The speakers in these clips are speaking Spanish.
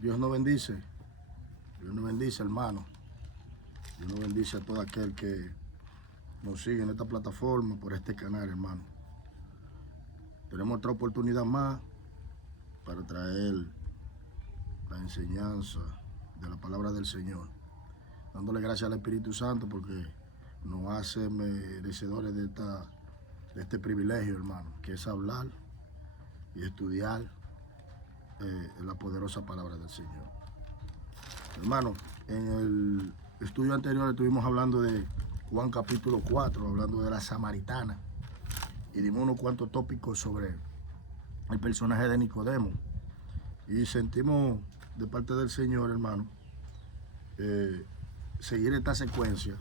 Dios nos bendice. Dios nos bendice, hermano. Dios nos bendice a todo aquel que nos sigue en esta plataforma, por este canal, hermano. Tenemos otra oportunidad más para traer la enseñanza de la palabra del Señor, dándole gracias al Espíritu Santo porque nos hace merecedores de este privilegio, hermano, que es hablar y estudiar la poderosa palabra del Señor. Hermano, en el estudio anterior estuvimos hablando de Juan capítulo 4, hablando de la samaritana, y dimos unos cuantos tópicos sobre el personaje de Nicodemo, y sentimos de parte del Señor, hermano, seguir esta secuencia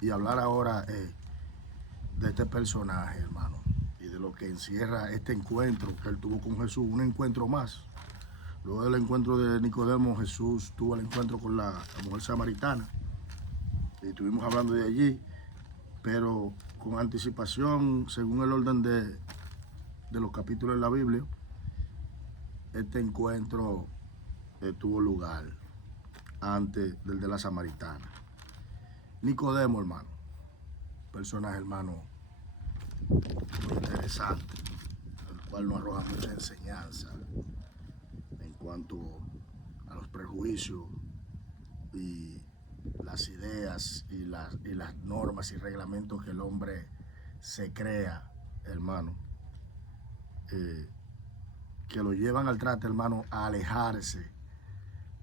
y hablar ahora de este personaje, hermano, y de lo que encierra este encuentro que él tuvo con Jesús, un encuentro más. Luego del encuentro de Nicodemo, Jesús tuvo el encuentro con la mujer samaritana, y estuvimos hablando de allí, pero con anticipación, según el orden de los capítulos de la Biblia. Este encuentro tuvo lugar antes del de la samaritana. Nicodemo, hermano, personaje, hermano, muy interesante, el cual nos arroja mucha enseñanza en cuanto a los prejuicios y las ideas y las normas y reglamentos que el hombre se crea, hermano, que lo llevan al trato, hermano, a alejarse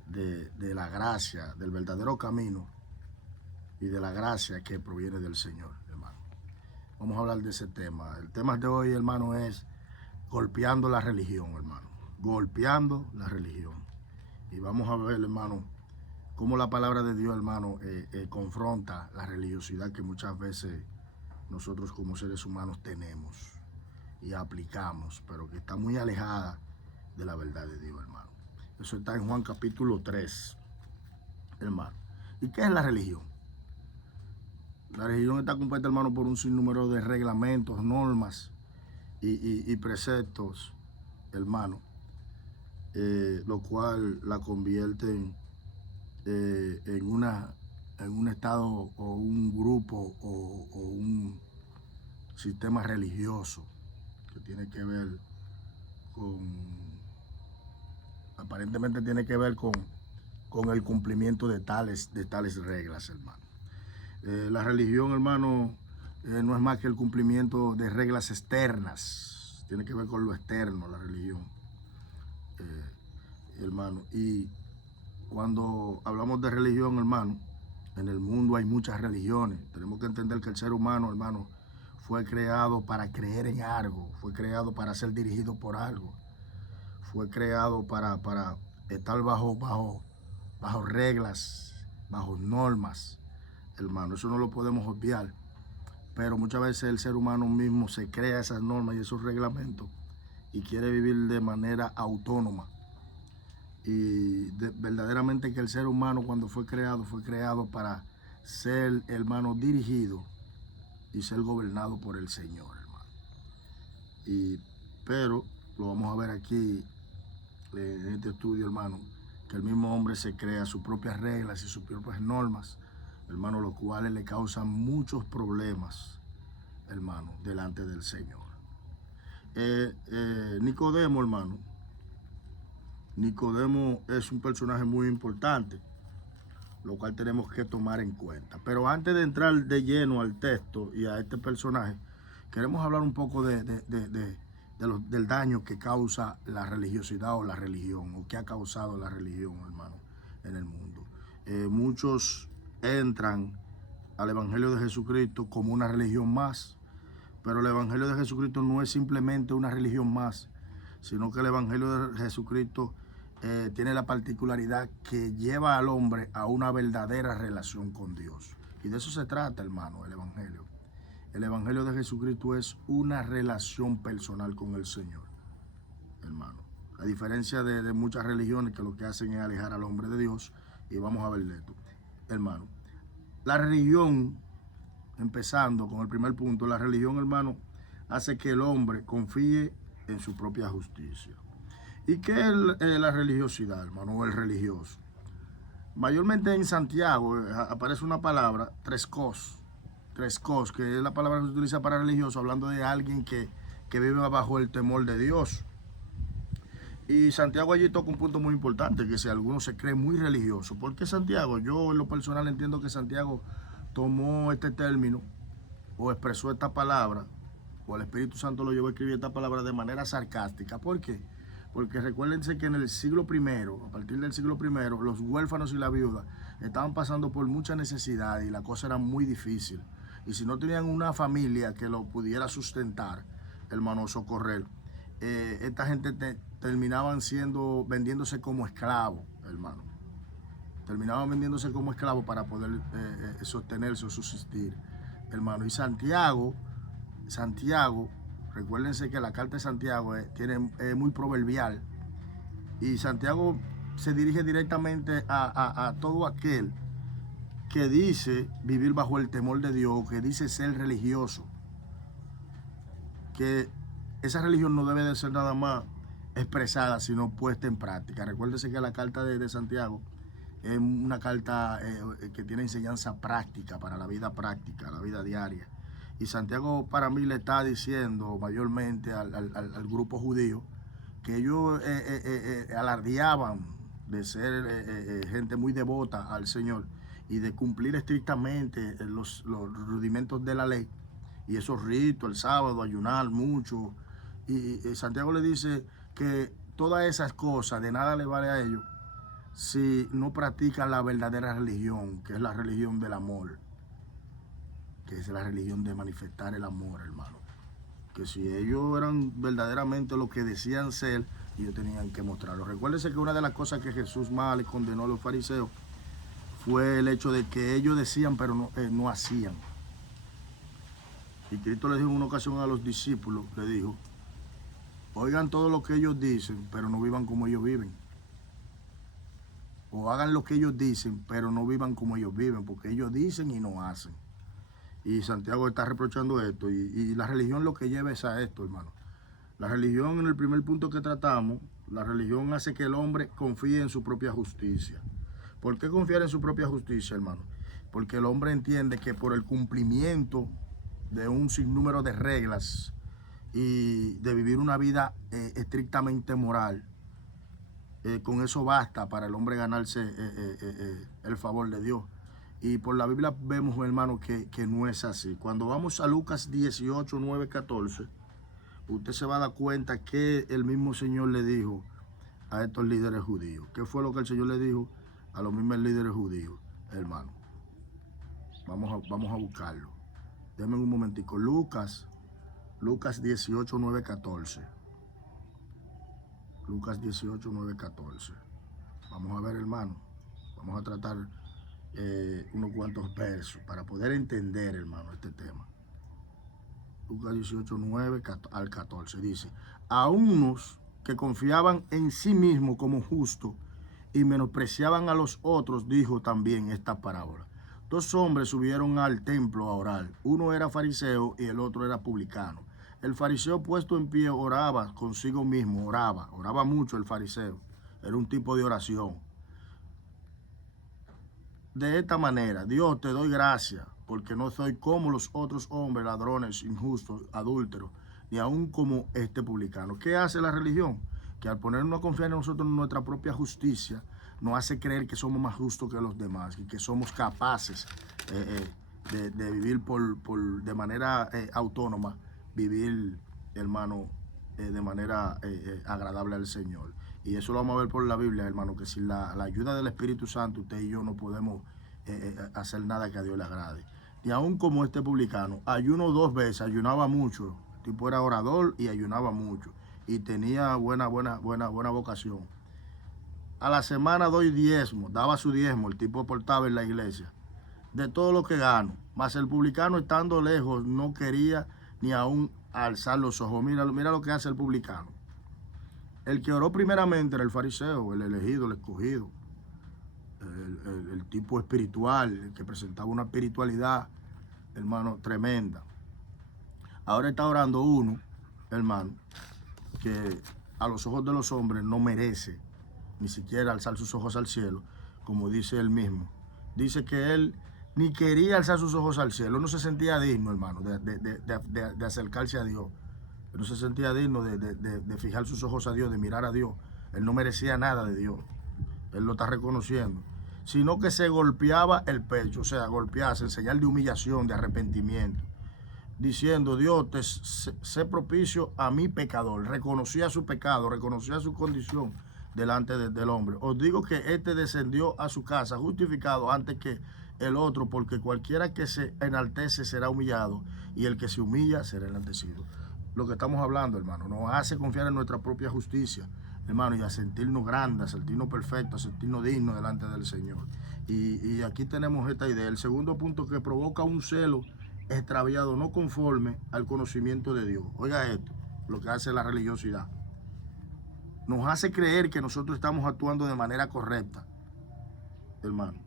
de la gracia, del verdadero camino y de la gracia que proviene del Señor, hermano. Vamos a hablar de ese tema. El tema de hoy, hermano, es golpeando la religión, hermano. Golpeando la religión. Y vamos a ver, hermano, cómo la palabra de Dios, hermano, confronta la religiosidad que muchas veces nosotros como seres humanos tenemos y aplicamos, pero que está muy alejada de la verdad de Dios, hermano. Eso está en Juan capítulo 3, hermano. ¿Y qué es la religión? La religión está compuesta, hermano, por un sinnúmero de reglamentos, normas y preceptos, hermano, lo cual la convierten en un estado o un grupo o un sistema religioso que tiene que ver aparentemente tiene que ver con el cumplimiento de tales reglas, hermano. La religión, hermano, no es más que el cumplimiento de reglas externas. Tiene que ver con lo externo, la religión, hermano. Y cuando hablamos de religión, hermano, en el mundo hay muchas religiones. Tenemos que entender que el ser humano, hermano, fue creado para creer en algo, fue creado para ser dirigido por algo, fue creado para estar bajo reglas, bajo normas, hermano. Eso no lo podemos obviar, pero muchas veces el ser humano mismo se crea esas normas y esos reglamentos y quiere vivir de manera autónoma. Y verdaderamente que el ser humano, cuando fue creado para ser, hermano, dirigido y ser gobernado por el Señor, hermano. Pero lo vamos a ver aquí en este estudio, hermano, que el mismo hombre se crea sus propias reglas y sus propias normas, hermano, los cuales le causan muchos problemas, hermano, delante del Señor. Nicodemo, hermano, Nicodemo es un personaje muy importante, lo cual tenemos que tomar en cuenta. Pero antes de entrar de lleno al texto y a este personaje, queremos hablar un poco del daño que causa la religiosidad o la religión, o que ha causado la religión, hermano, en el mundo. Muchos entran al Evangelio de Jesucristo como una religión más, pero el Evangelio de Jesucristo no es simplemente una religión más, sino que el Evangelio de Jesucristo tiene la particularidad que lleva al hombre a una verdadera relación con Dios. Y de eso se trata, hermano, el Evangelio. El Evangelio de Jesucristo es una relación personal con el Señor, hermano. A diferencia de muchas religiones que lo que hacen es alejar al hombre de Dios, y vamos a ver de esto, hermano. La religión, empezando con el primer punto, la religión, hermano, hace que el hombre confíe en su propia justicia. ¿Y qué es la religiosidad, hermano, o el religioso? Mayormente en Santiago aparece una palabra, tres cos, que es la palabra que se utiliza para religioso, hablando de alguien que vive bajo el temor de Dios. Y Santiago allí toca un punto muy importante, que si alguno se cree muy religioso. ¿Por qué Santiago? Yo en lo personal entiendo que Santiago tomó este término o expresó esta palabra, o el Espíritu Santo lo llevó a escribir esta palabra de manera sarcástica. ¿Por qué? Porque recuérdense que en el siglo I, a partir del siglo I, los huérfanos y la viuda estaban pasando por mucha necesidad y la cosa era muy difícil. Y si no tenían una familia que lo pudiera sustentar, hermano, socorrer, esta gente terminaban vendiéndose como esclavos, hermano. Terminaban vendiéndose como esclavos para poder sostenerse o subsistir, hermano. Y Santiago, recuérdense que la carta de Santiago es muy proverbial. Y Santiago se dirige directamente a todo aquel que dice vivir bajo el temor de Dios, que dice ser religioso. Que esa religión no debe de ser nada más expresada, sino puesta en práctica. Recuérdese que la carta de Santiago es una carta que tiene enseñanza práctica para la vida práctica, la vida diaria. Y Santiago para mí le está diciendo mayormente al grupo judío que ellos alardeaban de ser gente muy devota al Señor y de cumplir estrictamente los rudimentos de la ley y esos ritos, el sábado, ayunar mucho. Y Santiago le dice que todas esas cosas de nada le vale a ellos si no practican la verdadera religión, que es la religión del amor, que es la religión de manifestar el amor, hermano. Que si ellos eran verdaderamente lo que decían ser, ellos tenían que mostrarlo. Recuérdense que una de las cosas que Jesús más le condenó a los fariseos fue el hecho de que ellos decían pero no hacían. Y Cristo le dijo en una ocasión a los discípulos, le dijo, oigan todo lo que ellos dicen, pero no vivan como ellos viven. O hagan lo que ellos dicen, pero no vivan como ellos viven, porque ellos dicen y no hacen. Y Santiago está reprochando esto, y la religión lo que lleva es a esto, hermano. La religión, en el primer punto que tratamos, la religión hace que el hombre confíe en su propia justicia. ¿Por qué confiar en su propia justicia, hermano? Porque el hombre entiende que por el cumplimiento de un sinnúmero de reglas y de vivir una vida estrictamente moral, con eso basta para el hombre ganarse el favor de Dios. Y por la Biblia vemos, hermano, que no es así. Cuando vamos a Lucas 18, 9, 14, usted se va a dar cuenta que el mismo Señor le dijo a estos líderes judíos. ¿Qué fue lo que el Señor le dijo a los mismos líderes judíos, hermano? Vamos a buscarlo. Denme un momentico. Lucas 18, 9, 14. Lucas 18, 9, 14. Vamos a ver, hermano. Vamos a tratar unos cuantos versos para poder entender, hermano, este tema. Lucas 18, 9 al 14 dice: a unos que confiaban en sí mismos como justos y menospreciaban a los otros, dijo también esta parábola. Dos hombres subieron al templo a orar. Uno era fariseo y el otro era publicano. El fariseo, puesto en pie, oraba consigo mismo, oraba mucho el fariseo. Era un tipo de oración. De esta manera: Dios, te doy gracias, porque no soy como los otros hombres, ladrones, injustos, adúlteros, ni aún como este publicano. ¿Qué hace la religión? Que al ponernos a confiar en nosotros, en nuestra propia justicia, nos hace creer que somos más justos que los demás y que somos capaces de vivir de manera autónoma, vivir, hermano, de manera agradable al Señor. Y eso lo vamos a ver por la Biblia, hermano, que sin la ayuda del Espíritu Santo, usted y yo no podemos hacer nada que a Dios le agrade. Y aún como este publicano, ayunó 2 veces, ayunaba mucho. El tipo era orador y ayunaba mucho. Y tenía buena vocación. A la semana doy diezmo, daba su diezmo, el tipo aportaba en la iglesia, de todo lo que gano. Mas el publicano, estando lejos, no quería ni aún alzar los ojos. Mira lo que hace el publicano. El que oró primeramente era el fariseo, el elegido, el escogido, el tipo espiritual, el que presentaba una espiritualidad, hermano, tremenda. Ahora está orando uno, hermano, que a los ojos de los hombres no merece ni siquiera alzar sus ojos al cielo, como dice él mismo. Dice que él ni quería alzar sus ojos al cielo, no se sentía digno, hermano, de acercarse a Dios. Él no se sentía digno de fijar sus ojos a Dios, de mirar a Dios. Él no merecía nada de Dios. Él lo está reconociendo. Sino que se golpeaba el pecho, o sea, golpearse en señal de humillación, de arrepentimiento, diciendo: Dios, sé propicio a mi pecador. Reconocía su pecado, reconocía su condición delante del hombre. Os digo que este descendió a su casa justificado antes que el otro, porque cualquiera que se enaltece será humillado, y el que se humilla será enaltecido. Lo que estamos hablando, hermano, nos hace confiar en nuestra propia justicia, hermano, y a sentirnos grandes, a sentirnos perfectos, a sentirnos dignos delante del Señor. Y aquí tenemos esta idea. El segundo punto, que provoca un celo extraviado, no conforme al conocimiento de Dios. Oiga esto, lo que hace la religiosidad. Nos hace creer que nosotros estamos actuando de manera correcta, hermano.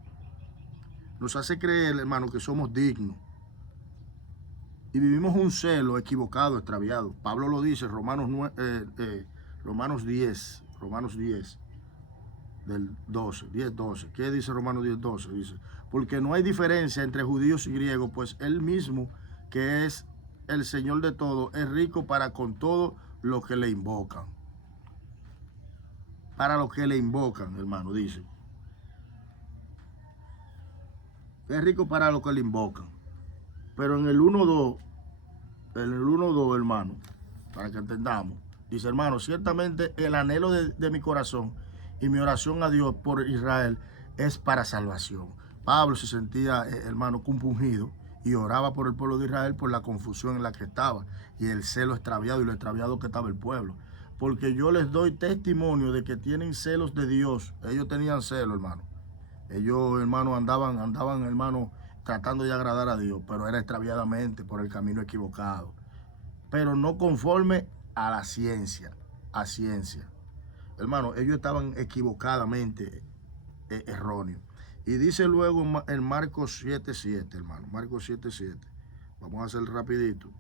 Nos hace creer, hermano, que somos dignos. Y vivimos un celo equivocado, extraviado. Pablo lo dice, Romanos 10, del 12, 10:12. ¿Qué dice Romanos 10:12? Dice: porque no hay diferencia entre judíos y griegos, pues él mismo, que es el Señor de todo, es rico para con todos los que le invocan. Para los que le invocan, hermano, dice. Es rico para los que le invocan. Pero en el 1:2, hermano, para que entendamos, dice: hermano, ciertamente el anhelo de mi corazón y mi oración a Dios por Israel es para salvación. Pablo se sentía, hermano, compungido, y oraba por el pueblo de Israel por la confusión en la que estaba y el celo extraviado y lo extraviado que estaba el pueblo. Porque yo les doy testimonio de que tienen celos de Dios. Ellos tenían celo, hermano. Ellos, hermano, andaban, hermano, tratando de agradar a Dios, pero era extraviadamente, por el camino equivocado. Pero no conforme a la ciencia, a ciencia. Hermano, ellos estaban equivocadamente erróneos. Y dice luego en Marcos 7:7, hermano, Marcos 7:7. Vamos a hacer rapidito,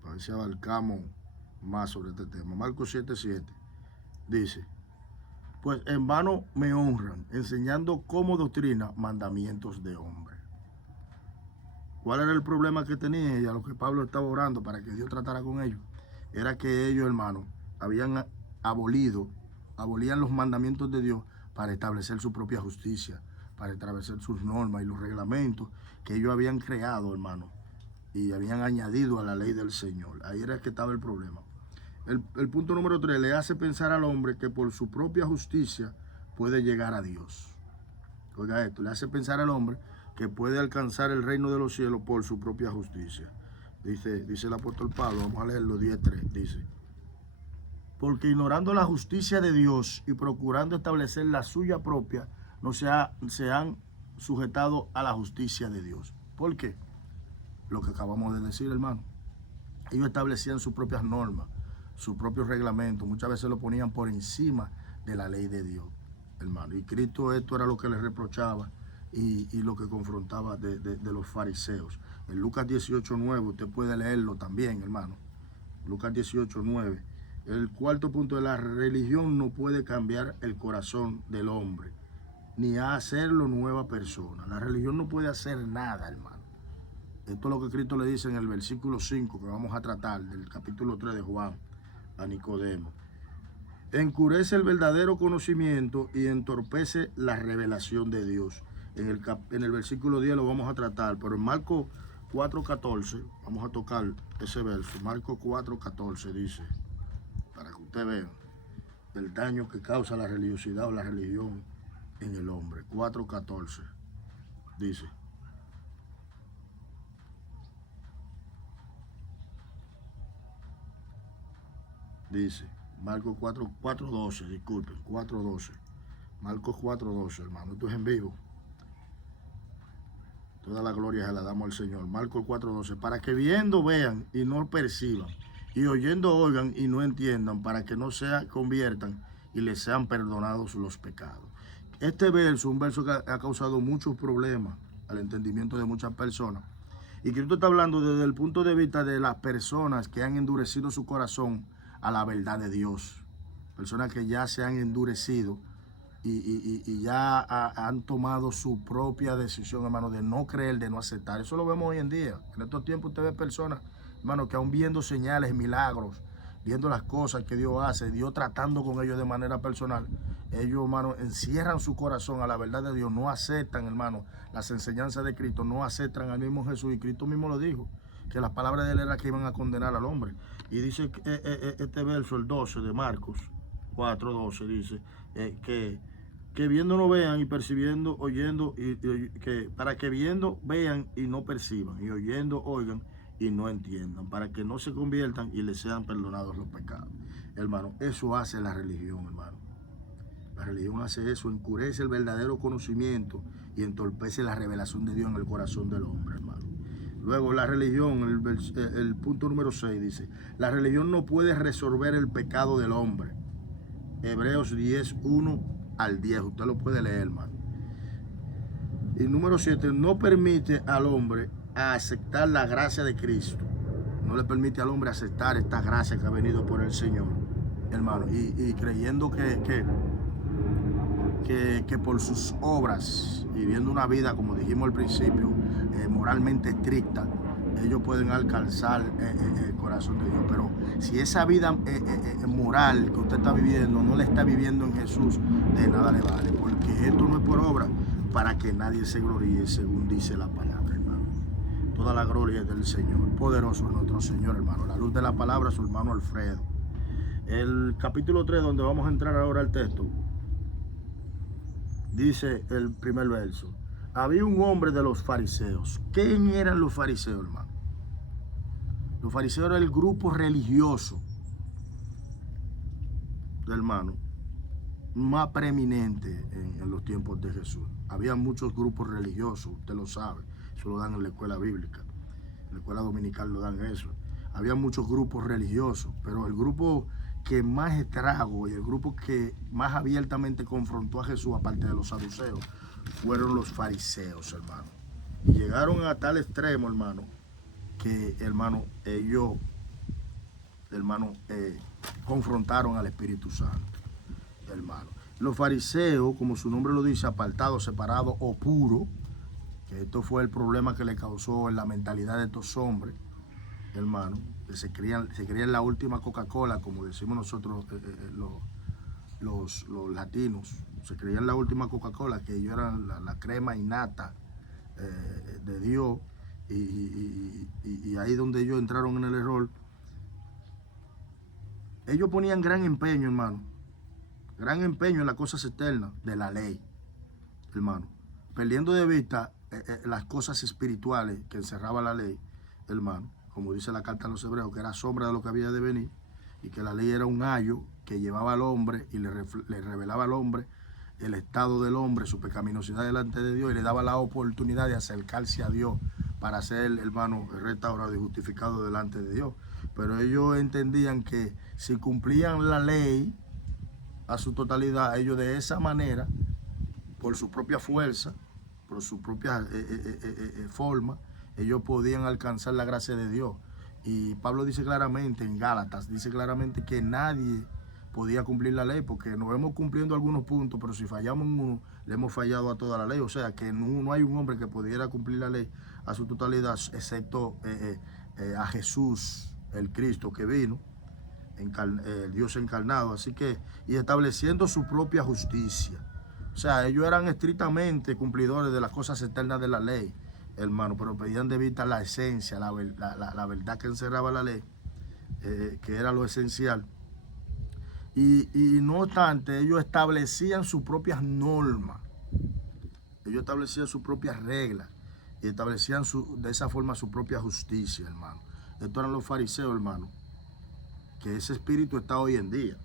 para ver si abarcamos más sobre este tema. Marcos 7:7 dice: pues en vano me honran, enseñando como doctrina mandamientos de hombre. ¿Cuál era el problema que tenía ella? Lo que Pablo estaba orando para que Dios tratara con ellos, era que ellos, hermano, abolían los mandamientos de Dios para establecer su propia justicia, para establecer sus normas y los reglamentos que ellos habían creado, hermano, y habían añadido a la ley del Señor. Ahí era que estaba el problema. El punto número 3, le hace pensar al hombre que por su propia justicia puede llegar a Dios. Oiga esto, le hace pensar al hombre que puede alcanzar el reino de los cielos por su propia justicia. Dice el apóstol Pablo, vamos a leerlo, 10:3, dice: porque ignorando la justicia de Dios y procurando establecer la suya propia, no se han sujetado a la justicia de Dios. ¿Por qué? Lo que acabamos de decir, hermano. Ellos establecían sus propias normas, sus propios reglamentos. Muchas veces lo ponían por encima de la ley de Dios, hermano. Y Cristo, esto era lo que les reprochaba y lo que confrontaba de los fariseos. En Lucas 18:9, usted puede leerlo también, hermano. Lucas 18:9. El cuarto punto: de la religión no puede cambiar el corazón del hombre, ni hacerlo nueva persona. La religión no puede hacer nada, hermano. Esto es lo que Cristo le dice en el versículo 5, que vamos a tratar, del capítulo 3 de Juan, a Nicodemo. Encurece el verdadero conocimiento y entorpece la revelación de Dios. En el versículo 10 lo vamos a tratar, pero en Marcos 4:14, vamos a tocar ese verso. Marcos 4:14 dice, para que usted vea el daño que causa la religiosidad o la religión en el hombre. 4:14 dice: Marcos 4:12, disculpen, 4:12. Marcos 4:12, hermano, esto es en vivo. Toda la gloria se la damos al Señor. Marcos 4:12, para que viendo vean y no perciban, y oyendo oigan y no entiendan, para que no se conviertan y les sean perdonados los pecados. Este verso, un verso que ha causado muchos problemas al entendimiento de muchas personas. Y Cristo está hablando desde el punto de vista de las personas que han endurecido su corazón a la verdad de Dios. Personas que ya se han endurecido y ya han tomado su propia decisión, hermano, de no creer, de no aceptar. Eso lo vemos hoy en día. En estos tiempos usted ve personas, hermano, que aún viendo señales, milagros, viendo las cosas que Dios hace, Dios tratando con ellos de manera personal, ellos, hermano, encierran su corazón a la verdad de Dios, no aceptan, hermano, las enseñanzas de Cristo, no aceptan al mismo Jesús. Y Cristo mismo lo dijo, que las palabras de él era que iban a condenar al hombre. Y dice este verso, el 12 de Marcos 4:12, dice que viendo no vean y percibiendo, oyendo, para que viendo vean y no perciban, y oyendo oigan y no entiendan, para que no se conviertan y les sean perdonados los pecados. Hermano, eso hace la religión, hermano. La religión hace eso, encurece el verdadero conocimiento y entorpece la revelación de Dios en el corazón del hombre, hermano. Luego la religión, el punto número 6 dice, la religión no puede resolver el pecado del hombre. Hebreos 10:1-10, usted lo puede leer, hermano. Y número 7, no permite al hombre aceptar la gracia de Cristo. No le permite al hombre aceptar esta gracia que ha venido por el Señor, hermano. Y creyendo que por sus obras, viviendo una vida, como dijimos al principio, moralmente estricta, ellos pueden alcanzar el corazón de Dios. Pero si esa vida moral que usted está viviendo no la está viviendo en Jesús, de nada le vale, porque esto no es por obra, para que nadie se gloríe, según dice la palabra, hermano. Toda la gloria es del Señor. Poderoso es nuestro Señor, hermano. La luz de la palabra, su hermano Alfredo. El capítulo 3, donde vamos a entrar ahora al texto, dice el primer verso: había un hombre de los fariseos. ¿Quién eran los fariseos, hermano? Los fariseos eran el grupo religioso, hermano, más preeminente en los tiempos de Jesús. Había muchos grupos religiosos, usted lo sabe, eso lo dan en la escuela bíblica, en la escuela dominical lo dan eso. Había muchos grupos religiosos, pero el grupo que más estrago y el grupo que más abiertamente confrontó a Jesús, aparte de los saduceos, fueron los fariseos, hermano. Y llegaron a tal extremo, hermano, que, hermano, ellos, hermano, confrontaron al Espíritu Santo, hermano. Los fariseos, como su nombre lo dice, apartado, separado o puro, que esto fue el problema que le causó en la mentalidad de estos hombres, hermano, que se creían la última Coca-Cola, como decimos nosotros los latinos, se creían la última Coca-Cola, que ellos eran la crema innata de Dios, y ahí donde ellos entraron en el error. Ellos ponían gran empeño, hermano, gran empeño en las cosas externas de la ley, hermano, perdiendo de vista las cosas espirituales que encerraba la ley, hermano, como dice la carta a los hebreos, que era sombra de lo que había de venir, y que la ley era un ayo que llevaba al hombre y le revelaba al hombre el estado del hombre, su pecaminosidad delante de Dios, y le daba la oportunidad de acercarse a Dios para ser, hermano, restaurado y justificado delante de Dios. Pero ellos entendían que si cumplían la ley a su totalidad, ellos de esa manera, por su propia fuerza, por su propia forma, ellos podían alcanzar la gracia de Dios. Y Pablo dice claramente en Gálatas, dice claramente que nadie podía cumplir la ley, porque nos vemos cumpliendo algunos puntos, pero si fallamos en uno, le hemos fallado a toda la ley. O sea que no hay un hombre que pudiera cumplir la ley a su totalidad, excepto a Jesús, el Cristo que vino, Dios encarnado. Así que, y estableciendo su propia justicia. O sea, ellos eran estrictamente cumplidores de las cosas eternas de la ley, hermano, pero pedían de vista la esencia, la verdad que encerraba la ley, que era lo esencial. Y no obstante, ellos establecían sus propias normas, ellos establecían sus propias reglas y establecían de esa forma su propia justicia, hermano. Estos eran los fariseos, hermano, que ese espíritu está hoy en día.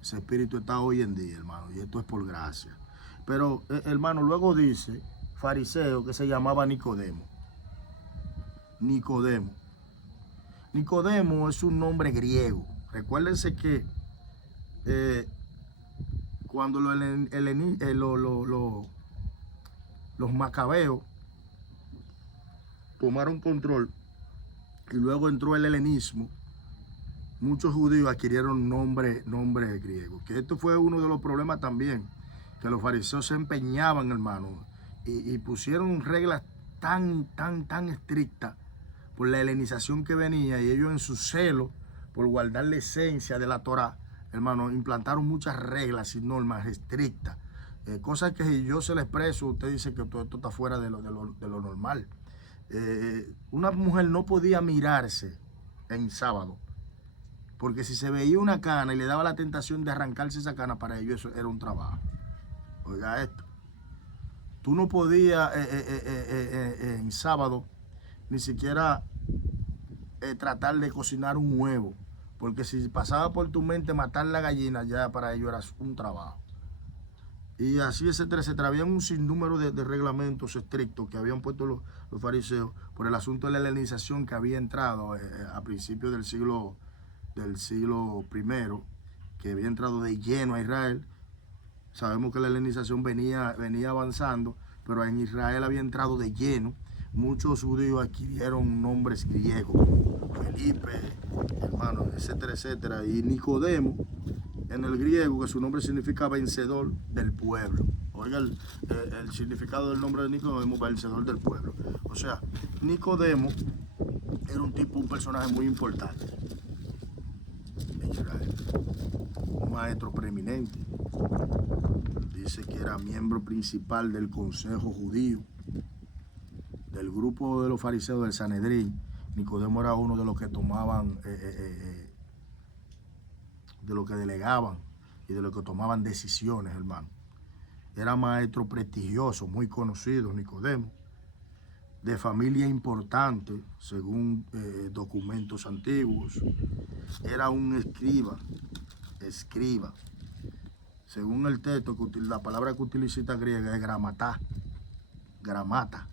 Ese espíritu está hoy en día, hermano, y esto es por gracia. Pero, hermano, luego dice fariseo que se llamaba Nicodemo. Nicodemo es un nombre griego. Recuérdense que cuando los macabeos tomaron control y luego entró el helenismo, muchos judíos adquirieron nombres griegos. Que esto fue uno de los problemas también, que los fariseos se empeñaban, hermano, y pusieron reglas tan estrictas por la helenización que venía, y ellos en su celo por guardar la esencia de la Torá, hermano, implantaron muchas reglas y normas estrictas. Cosas que si yo se les expreso, usted dice que todo esto está fuera de lo normal. Una mujer no podía mirarse en sábado, porque si se veía una cana y le daba la tentación de arrancarse esa cana, para ellos eso era un trabajo. Oiga esto. Tú no podías en sábado ni siquiera tratar de cocinar un huevo, porque si pasaba por tu mente matar la gallina, ya para ellos era un trabajo. Y así, etcétera. Había un sinnúmero de reglamentos estrictos que habían puesto los fariseos por el asunto de la helenización que había entrado a principios del siglo I, que había entrado de lleno a Israel. Sabemos que la helenización venía avanzando, pero en Israel había entrado de lleno. Muchos judíos adquirieron nombres griegos, como Felipe, hermano, etcétera, etcétera. Y Nicodemo, en el griego, que su nombre significa vencedor del pueblo. Oiga el significado del nombre de Nicodemo, vencedor del pueblo. O sea, Nicodemo era un personaje muy importante en Israel, un maestro preeminente. Dice que era miembro principal del consejo judío, del grupo de los fariseos del Sanedrín. Nicodemo era uno de los que tomaban, de los que delegaban y de los que tomaban decisiones, hermano. Era maestro prestigioso, muy conocido, Nicodemo, de familia importante, según documentos antiguos. Era un escriba. Según el texto, la palabra que utiliza griega es gramata,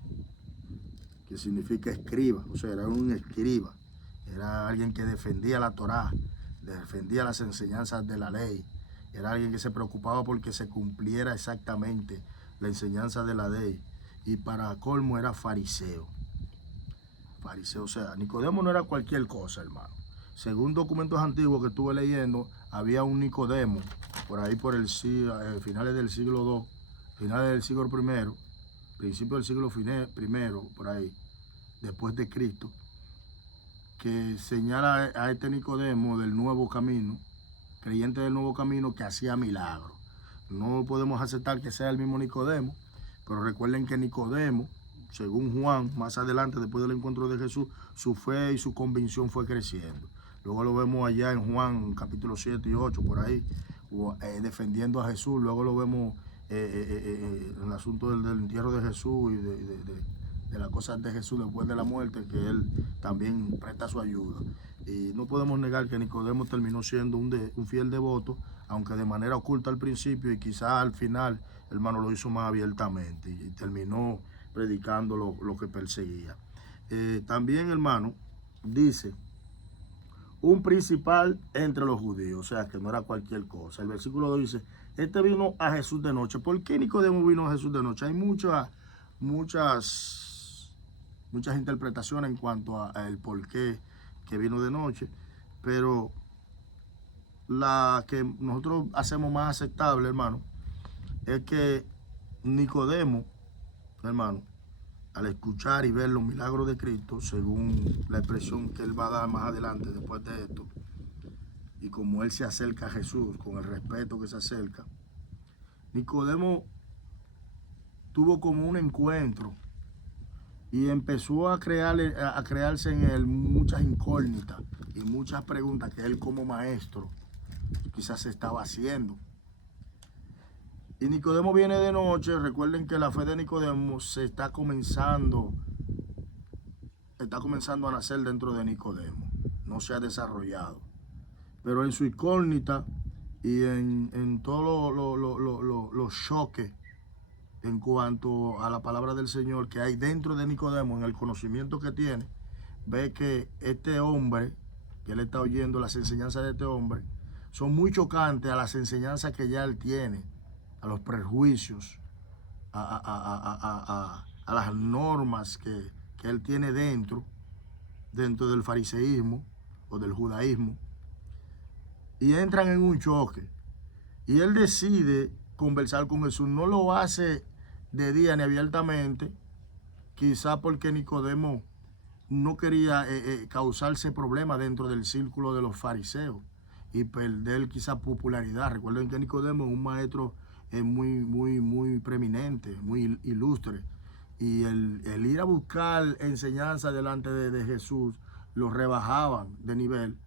que significa escriba. O sea, era un escriba. Era alguien que defendía la Torá, defendía las enseñanzas de la ley. Era alguien que se preocupaba porque se cumpliera exactamente la enseñanza de la ley. Y para colmo era fariseo. O sea, Nicodemo no era cualquier cosa, hermano. Según documentos antiguos que estuve leyendo, había un Nicodemo por ahí por finales del siglo II, finales del siglo I, principio del siglo I, por ahí, después de Cristo, que señala a este Nicodemo del nuevo camino, creyente del nuevo camino, que hacía milagros. No podemos aceptar que sea el mismo Nicodemo, pero recuerden que Nicodemo, según Juan, más adelante, después del encuentro de Jesús, su fe y su convicción fue creciendo. Luego lo vemos allá en Juan capítulo 7 y 8, por ahí, defendiendo a Jesús. Luego lo vemos en el asunto del entierro de Jesús y de las cosas de Jesús después de la muerte, que él también presta su ayuda. Y no podemos negar que Nicodemo terminó siendo un fiel devoto, aunque de manera oculta al principio, y quizás al final, hermano, lo hizo más abiertamente y terminó predicando lo que perseguía. También, hermano, dice, un principal entre los judíos, o sea, que no era cualquier cosa. El versículo 2 dice, este vino a Jesús de noche. ¿Por qué Nicodemo vino a Jesús de noche? Hay muchas interpretaciones en cuanto a el por qué que vino de noche, pero la que nosotros hacemos más aceptable, hermano, es que Nicodemo, hermano, al escuchar y ver los milagros de Cristo, según la expresión que él va a dar más adelante después de esto, y como él se acerca a Jesús, con el respeto que se acerca, Nicodemo tuvo como un encuentro y empezó a crearse en él muchas incógnitas y muchas preguntas que él como maestro quizás se estaba haciendo. Y Nicodemo viene de noche. Recuerden que la fe de Nicodemo está comenzando a nacer dentro de Nicodemo. No se ha desarrollado. Pero en su incógnita y en todos los choques en cuanto a la palabra del Señor que hay dentro de Nicodemo, en el conocimiento que tiene, ve que este hombre, que él está oyendo las enseñanzas de este hombre, son muy chocantes a las enseñanzas que ya él tiene, a los prejuicios, a las normas que él tiene dentro del fariseísmo o del judaísmo. y entran en un choque. Y él decide conversar con Jesús. No lo hace de día ni abiertamente, quizá porque Nicodemo no quería causarse problemas dentro del círculo de los fariseos y perder quizá popularidad. Recuerden que Nicodemo es un maestro muy preeminente, muy ilustre. Y el ir a buscar enseñanza delante de Jesús lo rebajaban de nivel.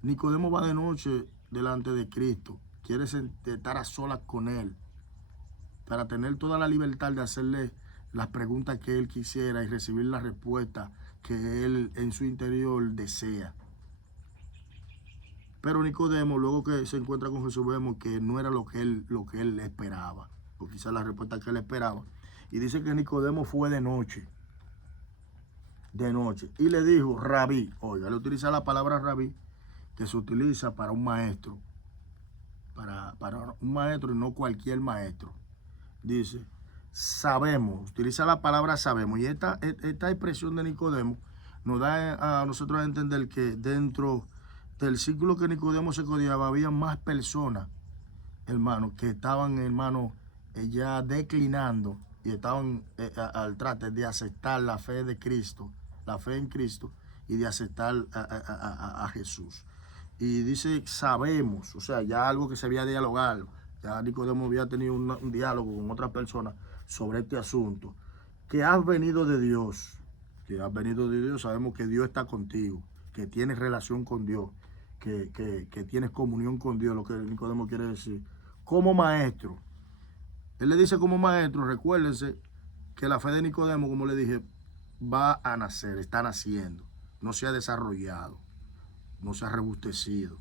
Nicodemo va de noche delante de Cristo, quiere estar a solas con Él para tener toda la libertad de hacerle las preguntas que Él quisiera y recibir la respuesta que Él en su interior desea. Pero Nicodemo, luego que se encuentra con Jesús, vemos que no era lo que él esperaba, o quizás la respuesta que él esperaba. Y dice que Nicodemo fue de noche, y le dijo, rabí. Oiga, le utiliza la palabra rabí, que se utiliza para un maestro, para un maestro y no cualquier maestro. Dice, sabemos, utiliza la palabra sabemos. Y esta expresión de Nicodemo nos da a nosotros a entender que dentro del círculo que Nicodemo se codiaba había más personas, hermano, que estaban, hermano, ya declinando y estaban al trate de aceptar la fe de Cristo, la fe en Cristo, y de aceptar a Jesús. Y dice, sabemos, o sea, ya algo que se había dialogado, ya Nicodemo había tenido un diálogo con otras personas sobre este asunto, que has venido de Dios, sabemos que Dios está contigo, que tienes relación con Dios, que tienes comunión con Dios, lo que Nicodemo quiere decir. Como maestro, él le dice como maestro, recuérdense que la fe de Nicodemo, como le dije, va a nacer, está naciendo, no se ha desarrollado, no se ha robustecido.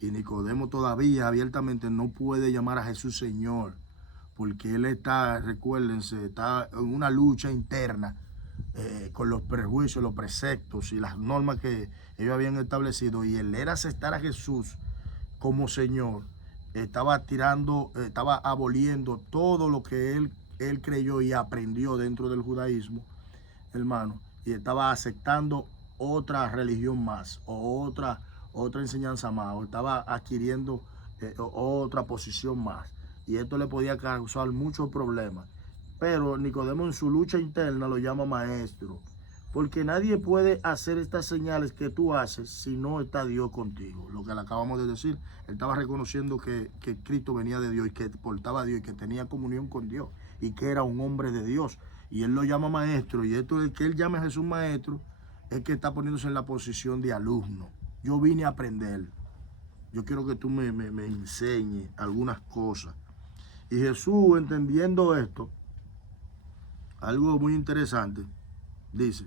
Y Nicodemo todavía abiertamente no puede llamar a Jesús Señor, porque él está, recuérdense, está en una lucha interna con los prejuicios, los preceptos y las normas que ellos habían establecido. Y el aceptar a Jesús como Señor, estaba aboliendo todo lo que él creyó y aprendió dentro del judaísmo, hermano, y estaba aceptando otra religión más, o otra enseñanza más, o estaba adquiriendo otra posición más. Y esto le podía causar muchos problemas. Pero Nicodemo en su lucha interna lo llama maestro, porque nadie puede hacer estas señales que tú haces si no está Dios contigo. Lo que le acabamos de decir, él estaba reconociendo que Cristo venía de Dios y que portaba a Dios y que tenía comunión con Dios y que era un hombre de Dios. Y él lo llama maestro, y esto de que él llame a Jesús maestro es que está poniéndose en la posición de alumno. Yo vine a aprender. Yo quiero que tú me enseñes algunas cosas. Y Jesús, entendiendo esto, algo muy interesante, dice,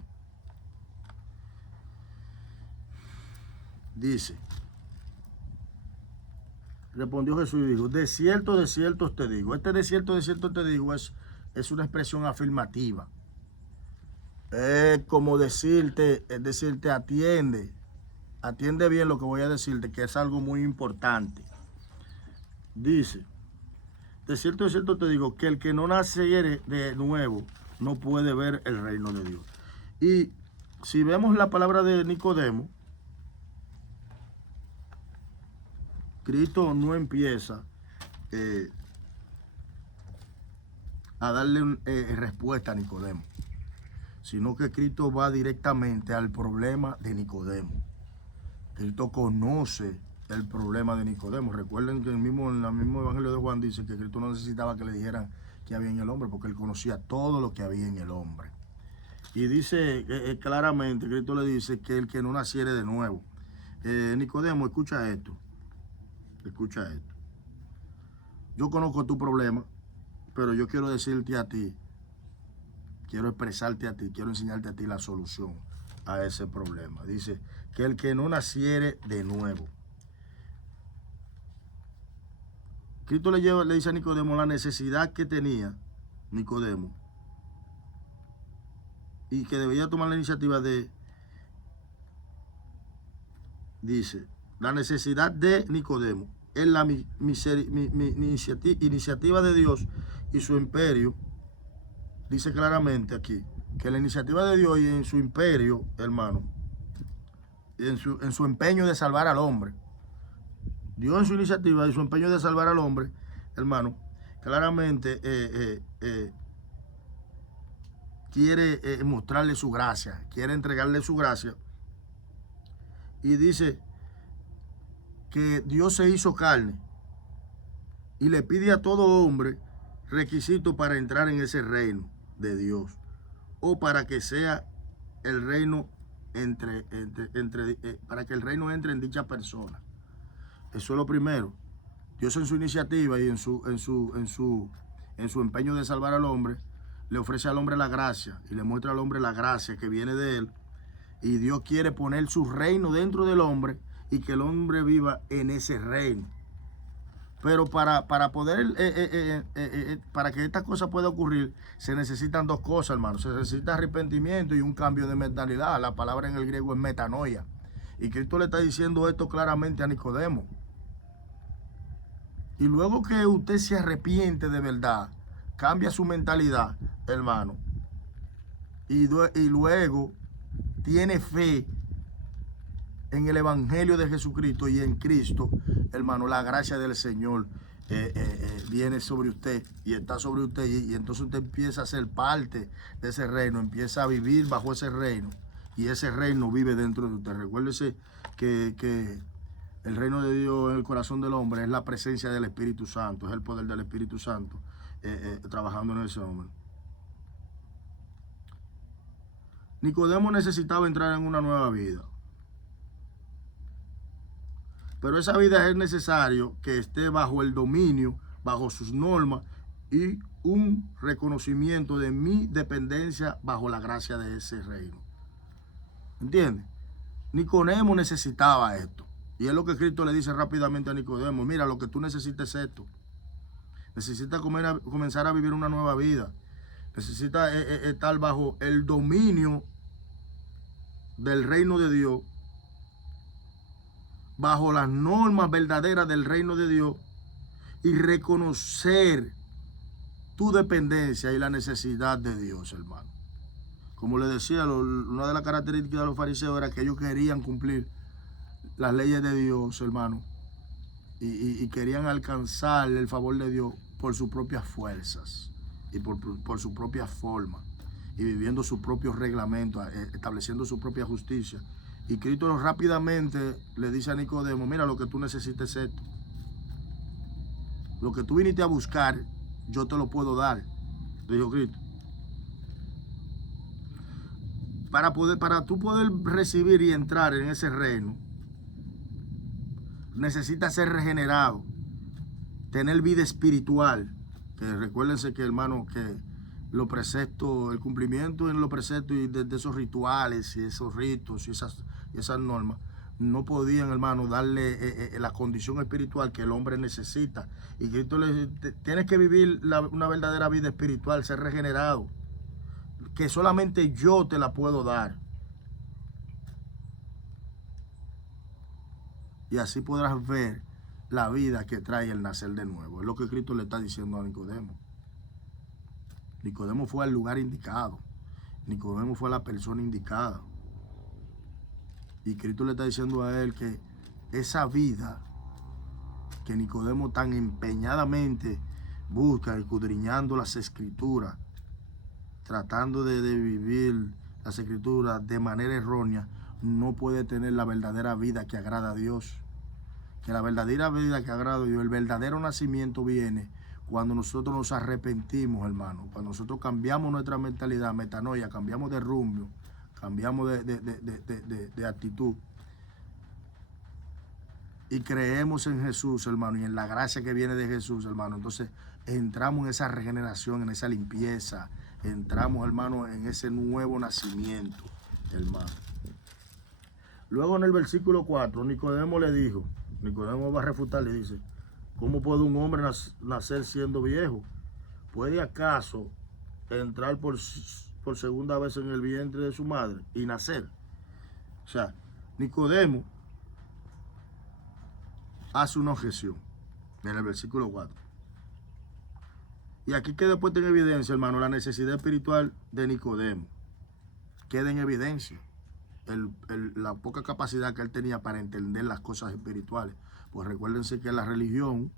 respondió Jesús y dijo, de cierto te digo. Este de cierto te digo es una expresión afirmativa. Es como decirte, atiende bien lo que voy a decirte, que es algo muy importante. Dice, de cierto te digo, que el que no naciere de nuevo no puede ver el reino de Dios. Y si vemos la palabra de Nicodemo, Cristo no empieza a darle respuesta a Nicodemo, sino que Cristo va directamente al problema de Nicodemo. Cristo conoce el problema de Nicodemo. Recuerden que en el mismo Evangelio de Juan dice que Cristo no necesitaba que le dijeran qué había en el hombre, porque él conocía todo lo que había en el hombre. Y dice claramente, Cristo le dice que el que no naciere de nuevo. Nicodemo, escucha esto. Yo conozco tu problema, pero yo quiero decirte a ti, quiero expresarte a ti, quiero enseñarte a ti la solución a ese problema. Dice que el que no naciere de nuevo. Cristo le dice a Nicodemo la necesidad que tenía Nicodemo y que debía tomar la iniciativa dice, la necesidad de Nicodemo es la iniciativa de Dios y su imperio. Dice claramente aquí que la iniciativa de Dios y en su imperio, hermano, en su empeño de salvar al hombre, Dios en su iniciativa y su empeño de salvar al hombre, hermano, claramente quiere mostrarle su gracia, quiere entregarle su gracia. Y dice que Dios se hizo carne y le pide a todo hombre requisitos para entrar en ese reino de Dios, o para que sea el reino para que el reino entre en dicha persona. Eso es lo primero. Dios en su iniciativa y en su empeño de salvar al hombre, le ofrece al hombre la gracia y le muestra al hombre la gracia que viene de él. Y Dios quiere poner su reino dentro del hombre y que el hombre viva en ese reino. Pero para que esta cosa pueda ocurrir, se necesitan dos cosas, hermano. Se necesita arrepentimiento y un cambio de mentalidad. La palabra en el griego es metanoia. Y Cristo le está diciendo esto claramente a Nicodemo. Y luego que usted se arrepiente de verdad, cambia su mentalidad, hermano, y luego tiene fe en el Evangelio de Jesucristo y en Cristo, hermano, la gracia del Señor viene sobre usted y está sobre usted, y entonces usted empieza a ser parte de ese reino, empieza a vivir bajo ese reino, y ese reino vive dentro de usted. Recuérdese que el reino de Dios en el corazón del hombre es la presencia del Espíritu Santo, es el poder del Espíritu Santo trabajando en ese hombre. Nicodemo necesitaba entrar en una nueva vida. Pero esa vida es necesario que esté bajo el dominio, bajo sus normas y un reconocimiento de mi dependencia bajo la gracia de ese reino. ¿Entiendes? Nicodemo necesitaba esto. Y es lo que Cristo le dice rápidamente a Nicodemo. Mira, lo que tú necesitas es esto. Necesitas comenzar a vivir una nueva vida. Necesitas estar bajo el dominio del reino de Dios, bajo las normas verdaderas del reino de Dios, y reconocer tu dependencia y la necesidad de Dios, hermano. Como le decía, una de las características de los fariseos era que ellos querían cumplir las leyes de Dios, hermano, y querían alcanzar el favor de Dios por sus propias fuerzas y por su propia forma, y viviendo sus propios reglamentos, estableciendo su propia justicia. Y Cristo rápidamente le dice a Nicodemo, mira, lo que tú necesites es esto. Lo que tú viniste a buscar, yo te lo puedo dar, dijo Cristo. Para tú poder recibir y entrar en ese reino, necesitas ser regenerado, tener vida espiritual. Que recuérdense que, hermano, que los preceptos, el cumplimiento en los preceptos y de esos rituales y esos ritos y esas normas, no podían, hermano, darle la condición espiritual que el hombre necesita. Y Cristo le dice, tienes que vivir una verdadera vida espiritual, ser regenerado, que solamente yo te la puedo dar. Y así podrás ver la vida que trae el nacer de nuevo. Es lo que Cristo le está diciendo a Nicodemo. Nicodemo fue al lugar indicado. Nicodemo fue la persona indicada. Y Cristo le está diciendo a él que esa vida que Nicodemo tan empeñadamente busca, escudriñando las escrituras, tratando de vivir las escrituras de manera errónea, no puede tener la verdadera vida que agrada a Dios. Que la verdadera vida que agrada a Dios, el verdadero nacimiento viene cuando nosotros nos arrepentimos, hermano. Cuando nosotros cambiamos nuestra mentalidad, metanoia, cambiamos de rumbo, cambiamos de actitud. Y creemos en Jesús, hermano, y en la gracia que viene de Jesús, hermano. Entonces entramos en esa regeneración, en esa limpieza. Entramos, hermano, en ese nuevo nacimiento, hermano. Luego en el versículo 4, Nicodemo le dijo, Nicodemo va a refutar, le dice, ¿cómo puede un hombre nacer siendo viejo? ¿Puede acaso entrar por segunda vez en el vientre de su madre y nacer? O sea, Nicodemo hace una objeción en el versículo 4. Y aquí queda después en evidencia, hermano, la necesidad espiritual de Nicodemo. Queda en evidencia la poca capacidad que él tenía para entender las cosas espirituales. Pues recuérdense que la religión,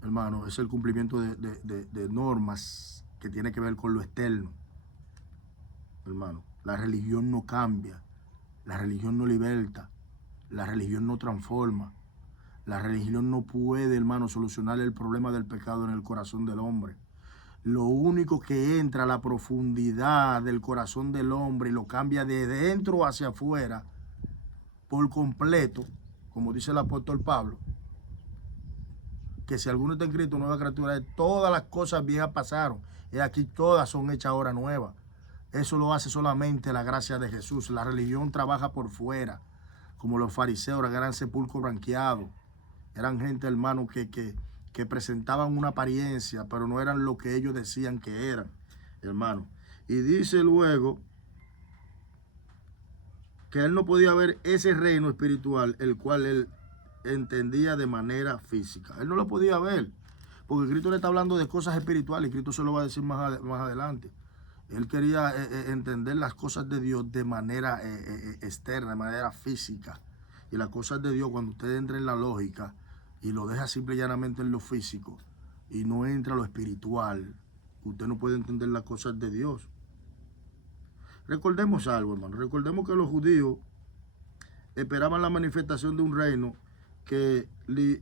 hermano, es el cumplimiento de normas que tiene que ver con lo externo, hermano. La religión no cambia, la religión no liberta, la religión no transforma. La religión no puede, hermano, solucionar el problema del pecado en el corazón del hombre. Lo único que entra a la profundidad del corazón del hombre y lo cambia de dentro hacia afuera por completo, como dice el apóstol Pablo, que si alguno está en Cristo, nueva criatura, todas las cosas viejas pasaron, y aquí todas son hechas ahora nuevas. Eso lo hace solamente la gracia de Jesús. La religión trabaja por fuera, como los fariseos, eran sepulcro branqueado. Eran gente, hermano, que presentaban una apariencia, pero no eran lo que ellos decían que eran, hermano. Y dice luego que él no podía ver ese reino espiritual, el cual él entendía de manera física. Él no lo podía ver, porque Cristo le está hablando de cosas espirituales, y Cristo se lo va a decir más adelante. Él quería entender las cosas de Dios de manera externa, de manera física. Y las cosas de Dios, cuando usted entra en la lógica y lo deja simple y llanamente en lo físico y no entra a lo espiritual, usted no puede entender las cosas de Dios. Recordemos algo, hermano. Recordemos que los judíos esperaban la manifestación de un reino que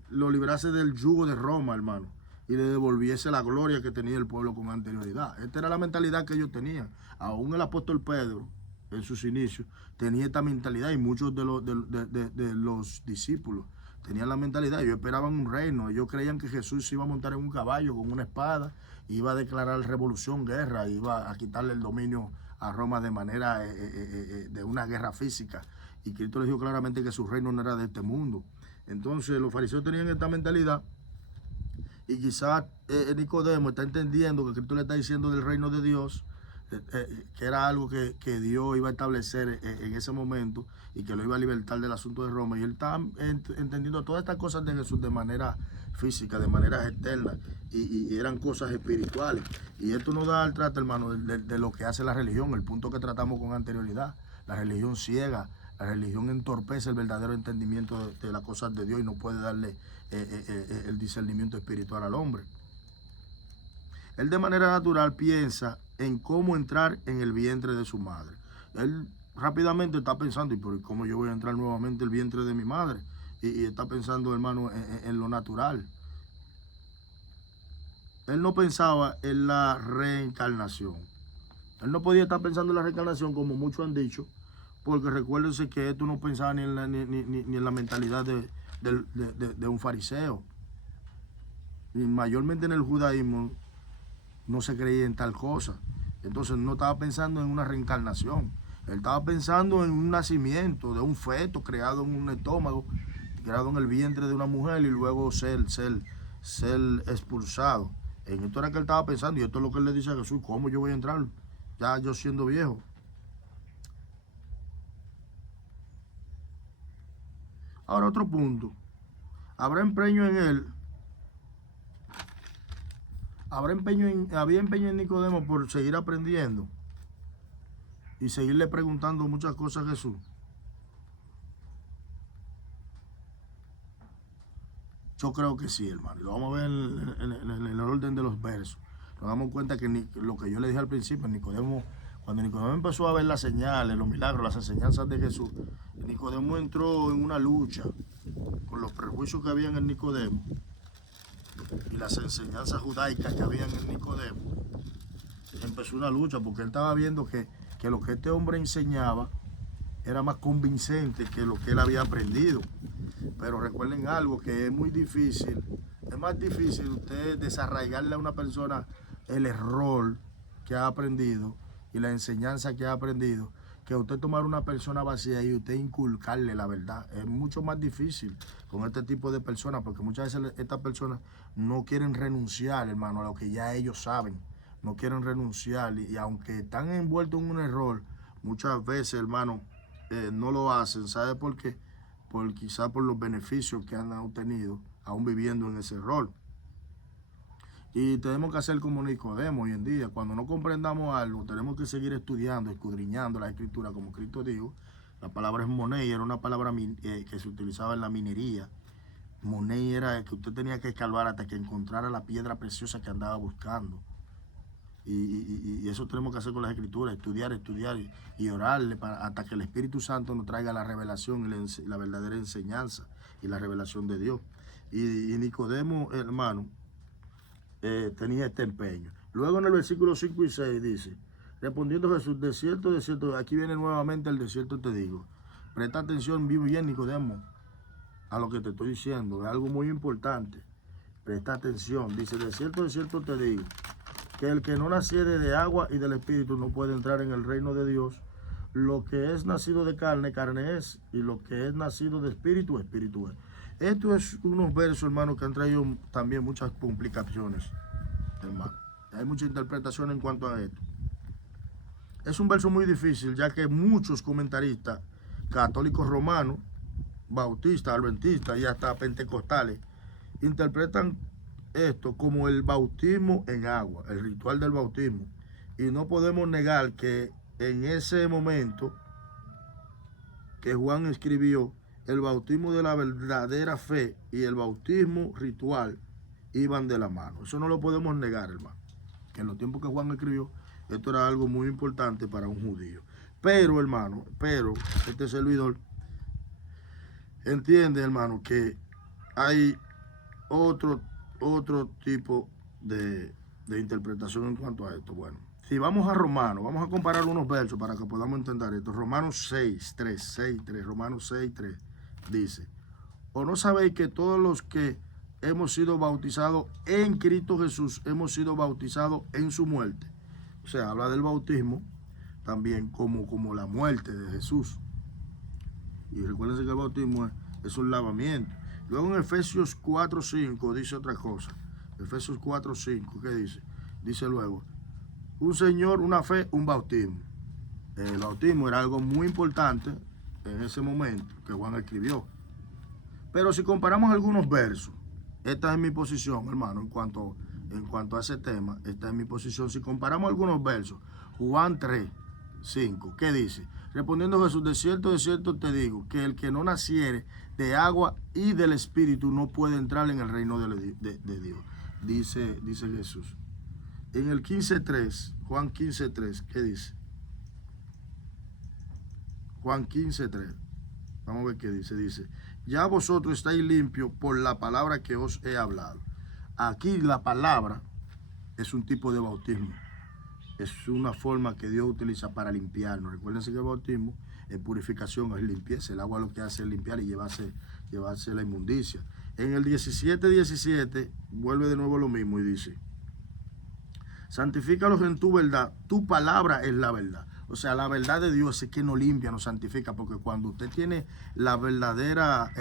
lo librase del yugo de Roma, hermano, y le devolviese la gloria que tenía el pueblo con anterioridad. Esta era la mentalidad que ellos tenían. Aún el apóstol Pedro, en sus inicios, tenía esta mentalidad, y muchos de los discípulos tenían la mentalidad. Ellos esperaban un reino. Ellos creían que Jesús se iba a montar en un caballo con una espada, iba a declarar revolución, guerra, iba a quitarle el dominio a Roma de manera de una guerra física. Y Cristo les dijo claramente que su reino no era de este mundo. Entonces los fariseos tenían esta mentalidad, y quizás Nicodemo está entendiendo que Cristo le está diciendo del reino de Dios, que era algo que Dios iba a establecer en ese momento y que lo iba a libertar del asunto de Roma. Y él está entendiendo todas estas cosas de Jesús de manera física, de manera externa, y eran cosas espirituales. Y esto nos da el trato, hermano, de lo que hace la religión, el punto que tratamos con anterioridad. La religión ciega, la religión entorpece el verdadero entendimiento de las cosas de Dios y no puede darle el discernimiento espiritual al hombre. Él de manera natural piensa en cómo entrar en el vientre de su madre. Él rápidamente está pensando, ¿y por cómo yo voy a entrar nuevamente en el vientre de mi madre? Y está pensando, hermano, en lo natural. Él no pensaba en la reencarnación. Él no podía estar pensando en la reencarnación, como muchos han dicho, porque recuérdense que esto no pensaba ni en la mentalidad de un fariseo. Y mayormente en el judaísmo no se creía en tal cosa. Entonces no estaba pensando en una reencarnación. Él estaba pensando en un nacimiento de un feto creado en un estómago, creado en el vientre de una mujer, y luego ser expulsado. En esto era que él estaba pensando, y esto es lo que él le dice a Jesús: ¿cómo yo voy a entrar ya yo siendo viejo? Ahora otro punto. ¿Habrá empeño en él? ¿Había empeño en Nicodemo por seguir aprendiendo y seguirle preguntando muchas cosas a Jesús? Yo creo que sí, hermano. Lo vamos a ver en el orden de los versos. Nos damos cuenta que lo que yo le dije al principio, Nicodemo, cuando Nicodemo empezó a ver las señales, los milagros, las enseñanzas de Jesús, Nicodemo entró en una lucha con los prejuicios que había en Nicodemo y las enseñanzas judaicas que había en Nicodemo. Empezó una lucha porque él estaba viendo que lo que este hombre enseñaba era más convincente que lo que él había aprendido. Pero recuerden algo, que es muy difícil, es más difícil usted desarraigarle a una persona el error que ha aprendido y la enseñanza que ha aprendido, que usted tomar una persona vacía y usted inculcarle la verdad. Es mucho más difícil con este tipo de personas, porque muchas veces estas personas no quieren renunciar, hermano, a lo que ya ellos saben. No quieren renunciar, y aunque están envueltos en un error, muchas veces, hermano, no lo hacen. ¿Sabe por qué? Quizá por los beneficios que han obtenido aún viviendo en ese error. Y tenemos que hacer como Nicodemo hoy en día. Cuando no comprendamos algo, tenemos que seguir estudiando, escudriñando la escritura, como Cristo dijo. La palabra es money, era una palabra que se utilizaba en la minería. Money era que usted tenía que escarbar hasta que encontrara la piedra preciosa que andaba buscando. Y eso tenemos que hacer con las escrituras, estudiar y orarle hasta que el Espíritu Santo nos traiga la revelación y la verdadera enseñanza y la revelación de Dios. Y Nicodemo, hermano, tenía este empeño. Luego en el versículo 5 y 6 dice, respondiendo Jesús, de cierto, aquí viene nuevamente el de cierto te digo. Presta atención bien, Nicodemo, a lo que te estoy diciendo, es algo muy importante. Presta atención, dice, de cierto te digo, que el que no naciere de agua y del Espíritu no puede entrar en el reino de Dios. Lo que es nacido de carne, carne es, y lo que es nacido de espíritu, espíritu es. Esto es unos versos, hermano, que han traído también muchas complicaciones, hermano. Hay mucha interpretación en cuanto a esto. Es un verso muy difícil, ya que muchos comentaristas, católicos romanos, bautistas, adventistas y hasta pentecostales, interpretan esto como el bautismo en agua, el ritual del bautismo. Y no podemos negar que en ese momento que Juan escribió, el bautismo de la verdadera fe y el bautismo ritual iban de la mano. Eso no lo podemos negar, hermano. Que en los tiempos que Juan escribió, esto era algo muy importante para un judío. Pero, hermano, este servidor entiende, hermano, que hay otro tipo de interpretación en cuanto a esto. Bueno, si vamos a Romanos, vamos a comparar unos versos para que podamos entender esto. Romanos 6:3, Romanos 6:3 dice, ¿o no sabéis que todos los que hemos sido bautizados en Cristo Jesús, hemos sido bautizados en su muerte? O sea, habla del bautismo también como la muerte de Jesús. Y recuérdense que el bautismo es un lavamiento. Luego en Efesios 4:5 dice otra cosa. Efesios 4:5, ¿qué dice? Dice luego, un Señor, una fe, un bautismo. El bautismo era algo muy importante en ese momento que Juan escribió. Pero si comparamos algunos versos, esta es mi posición, hermano, en cuanto a ese tema, esta es mi posición. Si comparamos algunos versos, Juan 3:5, ¿qué dice? Respondiendo Jesús, de cierto te digo, que el que no naciere de agua y del Espíritu no puede entrar en el reino de Dios. Dice Jesús. En el 15:3, Juan 15:3, ¿qué dice? Juan 15:3. Vamos a ver qué dice. Dice, ya vosotros estáis limpios por la palabra que os he hablado. Aquí la palabra es un tipo de bautismo. Es una forma que Dios utiliza para limpiarnos. Recuérdense que el bautismo es purificación, es limpieza. El agua lo que hace es limpiar y llevarse la inmundicia. En el 17:17 vuelve de nuevo lo mismo y dice, santifícalos en tu verdad, tu palabra es la verdad. O sea, la verdad de Dios es que nos limpia, nos santifica, porque cuando usted tiene la verdadera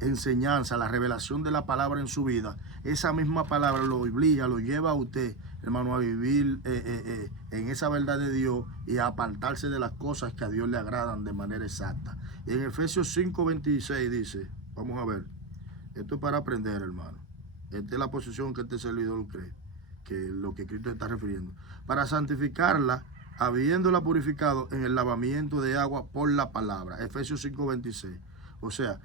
enseñanza, la revelación de la palabra en su vida, esa misma palabra lo obliga, lo lleva a usted, hermano, a vivir en esa verdad de Dios y a apartarse de las cosas que a Dios le agradan de manera exacta. Y en Efesios 5:26 dice, vamos a ver, esto es para aprender, hermano. Esta es la posición que este servidor cree, que lo que Cristo está refiriendo. Para santificarla, habiéndola purificado en el lavamiento de agua por la palabra. Efesios 5:26. O sea,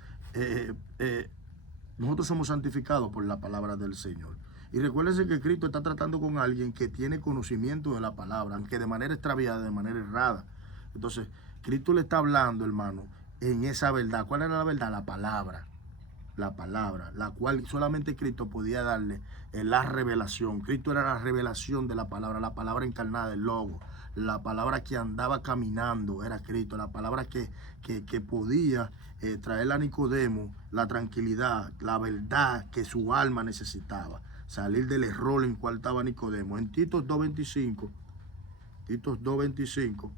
nosotros somos santificados por la palabra del Señor. Y recuérdense que Cristo está tratando con alguien que tiene conocimiento de la palabra, aunque de manera extraviada, de manera errada. Entonces, Cristo le está hablando, hermano, en esa verdad. ¿Cuál era la verdad? La palabra, la cual solamente Cristo podía darle la revelación. Cristo era la revelación de la palabra encarnada, el Logo, la palabra que andaba caminando era Cristo, la palabra que podía traerle a Nicodemo la tranquilidad, la verdad que su alma necesitaba, salir del error en cual estaba Nicodemo. En Titos 2:25, Titos 2:5,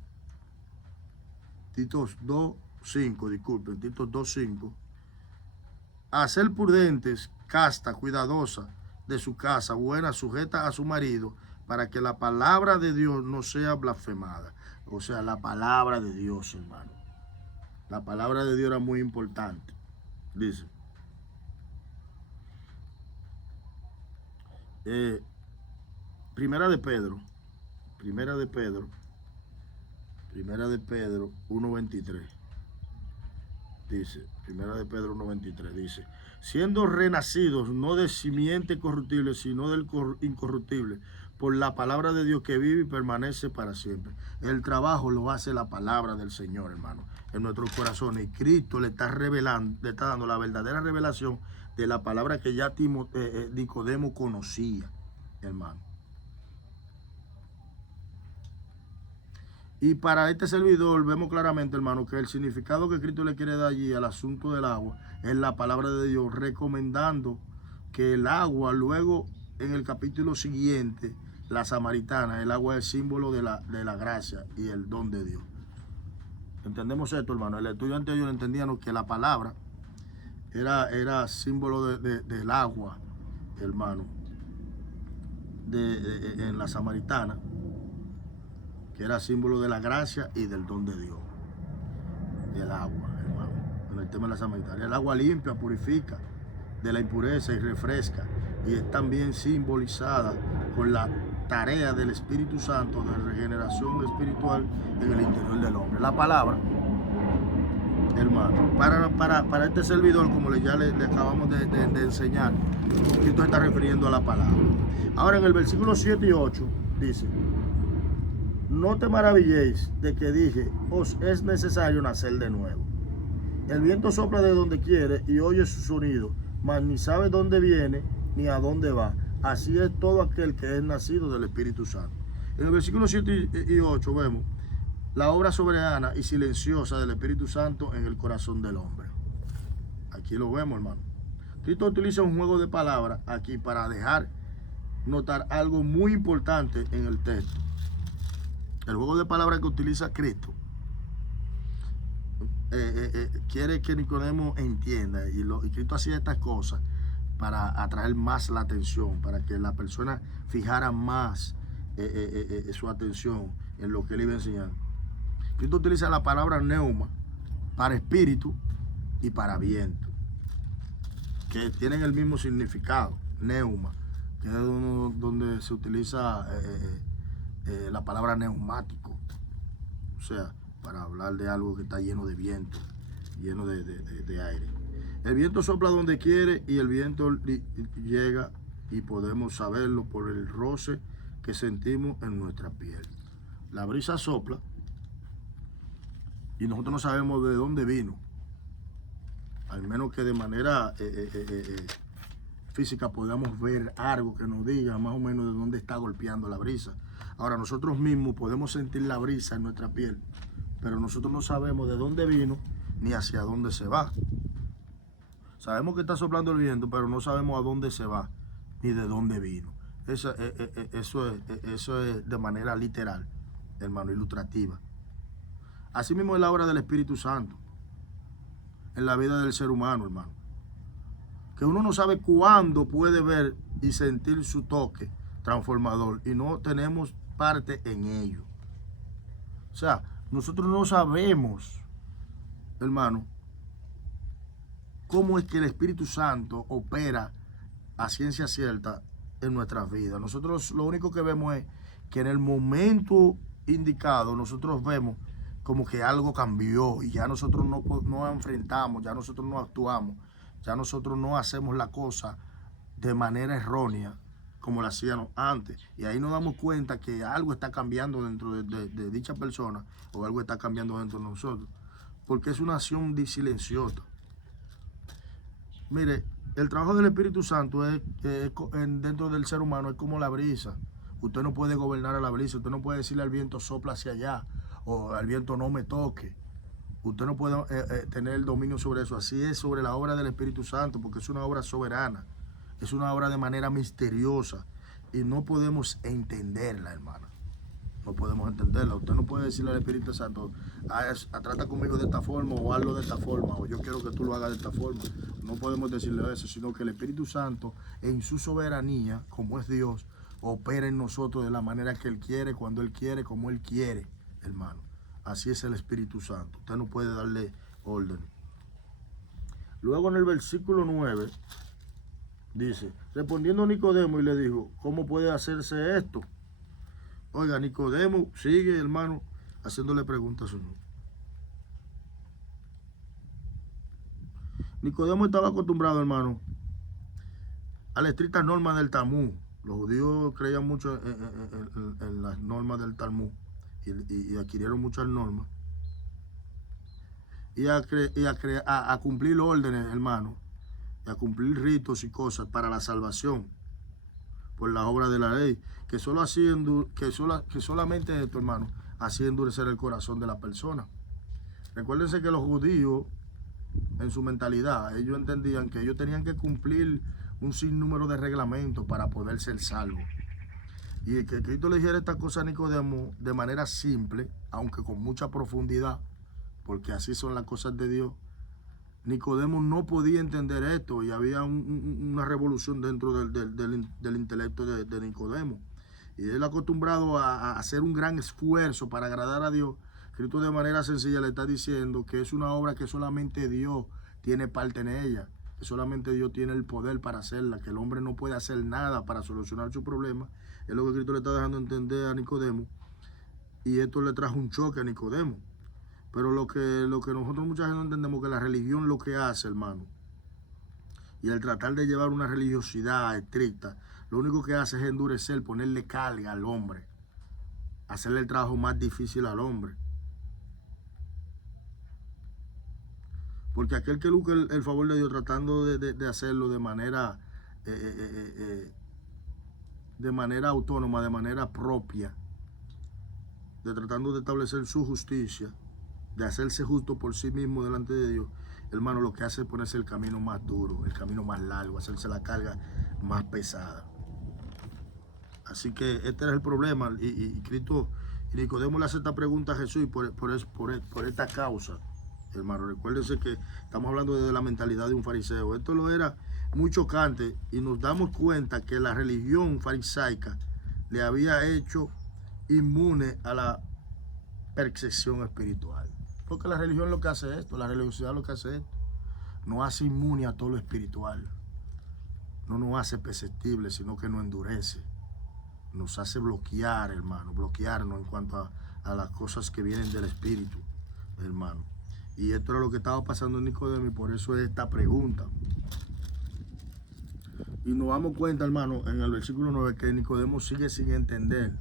a ser prudentes, casta, cuidadosa de su casa, buena, sujeta a su marido, para que la palabra de Dios no sea blasfemada. O sea, la palabra de Dios, hermano. La palabra de Dios era muy importante. Dice, Primera de Pedro 1:23. Dice, Primera de Pedro 1:23, dice, siendo renacidos no de simiente corruptible, sino del incorruptible, por la palabra de Dios que vive y permanece para siempre. El trabajo lo hace la palabra del Señor, hermano, en nuestros corazones. Y Cristo le está revelando, le está dando la verdadera revelación de la palabra que ya Nicodemo conocía, hermano. Y para este servidor vemos claramente, hermano, que el significado que Cristo le quiere dar allí al asunto del agua es la palabra de Dios, recomendando que el agua, luego en el capítulo siguiente, la samaritana, el agua es símbolo de la gracia y el don de Dios. ¿Entendemos esto, hermano? El estudio anterior entendíamos que la palabra era símbolo del agua, hermano, en la samaritana, que era símbolo de la gracia y del don de Dios, del agua, hermano, en el tema de la samaritana. El agua limpia, purifica de la impureza y refresca, y es también simbolizada con la tarea del Espíritu Santo de regeneración espiritual en el interior del hombre. La palabra, hermano, para este servidor, como ya le acabamos de enseñar, Cristo está refiriendo a la palabra. Ahora en el versículo 7 y 8 dice: no te maravilléis de que dije, os es necesario nacer de nuevo. El viento sopla de donde quiere y oye su sonido, mas ni sabe dónde viene ni a dónde va. Así es todo aquel que es nacido del Espíritu Santo. En el versículo 7 y 8 vemos la obra soberana y silenciosa del Espíritu Santo en el corazón del hombre. Aquí lo vemos, hermano. Cristo utiliza un juego de palabras aquí para dejar notar algo muy importante en el texto. El juego de palabras que utiliza Cristo quiere que Nicodemo entienda, y Cristo hacía estas cosas para atraer más la atención, para que la persona fijara más su atención en lo que él iba a enseñar. Cristo utiliza la palabra neuma para espíritu y para viento, que tienen el mismo significado. Neuma, que es donde se utiliza la palabra neumático, o sea, para hablar de algo que está lleno de viento, lleno de aire. El viento sopla donde quiere y el viento llega, y podemos saberlo por el roce que sentimos en nuestra piel. La brisa sopla y nosotros no sabemos de dónde vino, al menos que de manera física podamos ver algo que nos diga más o menos de dónde está golpeando la brisa. Ahora, nosotros mismos podemos sentir la brisa en nuestra piel, pero nosotros no sabemos de dónde vino ni hacia dónde se va. Sabemos que está soplando el viento, pero no sabemos a dónde se va ni de dónde vino. Eso es de manera literal, hermano, ilustrativa. Asimismo es la obra del Espíritu Santo en la vida del ser humano, hermano, que uno no sabe cuándo puede ver y sentir su toque transformador y no tenemos parte en ello. O sea, nosotros no sabemos, hermano, cómo es que el Espíritu Santo opera a ciencia cierta en nuestras vidas. Nosotros lo único que vemos es que en el momento indicado nosotros vemos como que algo cambió y ya nosotros no enfrentamos, ya nosotros no actuamos, ya nosotros no hacemos la cosa de manera errónea como la hacíamos antes. Y ahí nos damos cuenta que algo está cambiando dentro de dicha persona, o algo está cambiando dentro de nosotros, porque es una acción silenciosa. Mire, el trabajo del Espíritu Santo dentro del ser humano es como la brisa. Usted no puede gobernar a la brisa, usted no puede decirle al viento sopla hacia allá, o al viento no me toque. Usted no puede tener el dominio sobre eso. Así es sobre la obra del Espíritu Santo, porque es una obra soberana, es una obra de manera misteriosa y no podemos entenderla, hermana. No podemos entenderla. Usted no puede decirle al Espíritu Santo, trata conmigo de esta forma, o hazlo de esta forma, o yo quiero que tú lo hagas de esta forma. No podemos decirle eso, sino que el Espíritu Santo, en su soberanía, como es Dios, opera en nosotros de la manera que Él quiere, cuando Él quiere, como Él quiere, hermano. Así es el Espíritu Santo. Usted no puede darle orden. Luego en el versículo 9 dice: respondiendo Nicodemo y le dijo, ¿cómo puede hacerse esto? Oiga, Nicodemo sigue, hermano, haciéndole preguntas a su Señor. Nicodemo estaba acostumbrado, hermano, a las estrictas normas del Talmud. Los judíos creían mucho en las normas del Talmud y adquirieron muchas normas. Y a cumplir órdenes, hermano, y a cumplir ritos y cosas para la salvación por la obra de la ley, que solamente esto, hermano, hacía endurecer el corazón de la persona. Recuérdense que los judíos, en su mentalidad, ellos entendían que ellos tenían que cumplir un sinnúmero de reglamentos para poder ser salvos. Y que Cristo le dijera estas cosas a Nicodemo de manera simple, aunque con mucha profundidad, porque así son las cosas de Dios. Nicodemo no podía entender esto y había una revolución dentro del intelecto de Nicodemo. Y él acostumbrado a hacer un gran esfuerzo para agradar a Dios, Cristo de manera sencilla le está diciendo que es una obra que solamente Dios tiene parte en ella, que solamente Dios tiene el poder para hacerla, que el hombre no puede hacer nada para solucionar su problema. Es lo que Cristo le está dejando entender a Nicodemo. Y esto le trajo un choque a Nicodemo. Pero lo que nosotros mucha gente no entendemos, que la religión lo que hace, hermano, y al tratar de llevar una religiosidad estricta, lo único que hace es endurecer, ponerle carga al hombre, hacerle el trabajo más difícil al hombre. Porque aquel que busca el favor de Dios tratando de hacerlo de manera autónoma, de manera propia, tratando de establecer su justicia, de hacerse justo por sí mismo delante de Dios, hermano, lo que hace es ponerse el camino más duro, el camino más largo, hacerse la carga más pesada. Así que este es el problema. Y Cristo, y Nicodemo le hace esta pregunta a Jesús por esta causa, hermano. Recuérdense que estamos hablando de la mentalidad de un fariseo. Esto lo era muy chocante y nos damos cuenta que la religión farisaica le había hecho inmune a la percepción espiritual. Porque la religión lo que hace esto, la religiosidad lo que hace esto, nos hace inmune a todo lo espiritual. No nos hace perceptible, sino que nos endurece. Nos hace bloquear, hermano, bloquearnos en cuanto a las cosas que vienen del espíritu, hermano. Y esto era lo que estaba pasando en Nicodemo y por eso es esta pregunta. Y nos damos cuenta, hermano, en el versículo 9, que Nicodemo sigue sin entender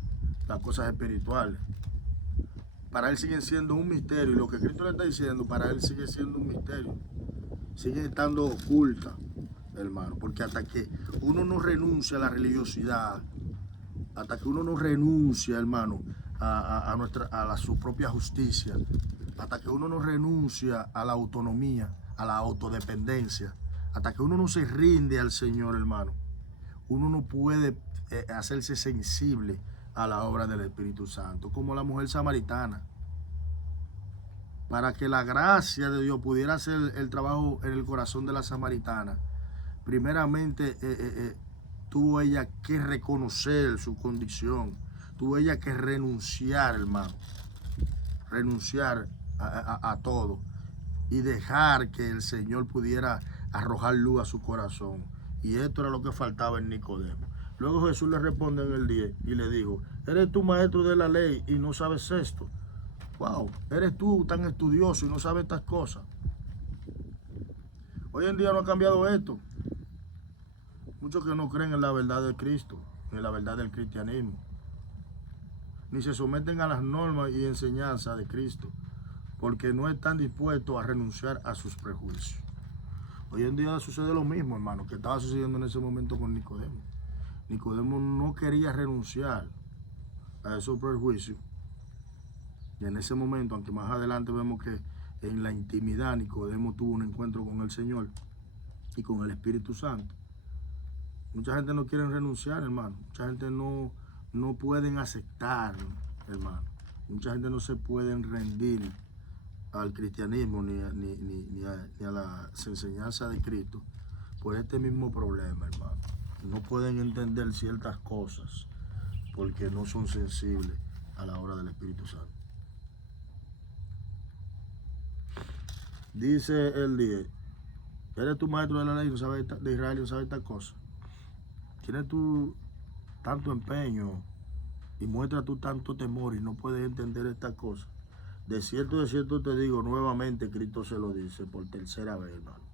las cosas espirituales. Para él siguen siendo un misterio, y lo que Cristo le está diciendo, para él sigue siendo un misterio. Sigue estando oculta, hermano, porque hasta que uno no renuncia a la religiosidad, hasta que uno no renuncia, hermano, a su propia justicia, hasta que uno no renuncia a la autonomía, a la autodependencia, hasta que uno no se rinde al Señor, hermano, uno no puede hacerse sensible a la obra del Espíritu Santo, como la mujer samaritana. Para que la gracia de Dios pudiera hacer el trabajo en el corazón de la samaritana, primeramente tuvo ella que reconocer su condición, tuvo ella que renunciar, hermano, renunciar a todo y dejar que el Señor pudiera arrojar luz a su corazón. Y esto era lo que faltaba en Nicodemo. Luego Jesús le responde en el 10 y le dijo: ¿eres tú maestro de la ley y no sabes esto? Wow, eres tú tan estudioso y no sabes estas cosas. Hoy en día no ha cambiado esto. Muchos que no creen en la verdad de Cristo, en la verdad del cristianismo, ni se someten a las normas y enseñanzas de Cristo, porque no están dispuestos a renunciar a sus prejuicios. Hoy en día sucede lo mismo, hermano, que estaba sucediendo en ese momento con Nicodemo. Nicodemo no quería renunciar a esos prejuicios. Y en ese momento, aunque más adelante vemos que en la intimidad Nicodemo tuvo un encuentro con el Señor y con el Espíritu Santo, mucha gente no quiere renunciar, hermano. Mucha gente no pueden aceptar, hermano. Mucha gente no se pueden rendir al cristianismo ni a las enseñanzas de Cristo por este mismo problema, hermano. No pueden entender ciertas cosas porque no son sensibles a la obra del Espíritu Santo. Dice el 10: ¿eres tu maestro de la ley de Israel y no sabes esta cosa? Tienes tú tanto empeño y muestra tú tanto temor y no puedes entender estas cosas. De cierto te digo nuevamente, Cristo se lo dice por tercera vez, hermano.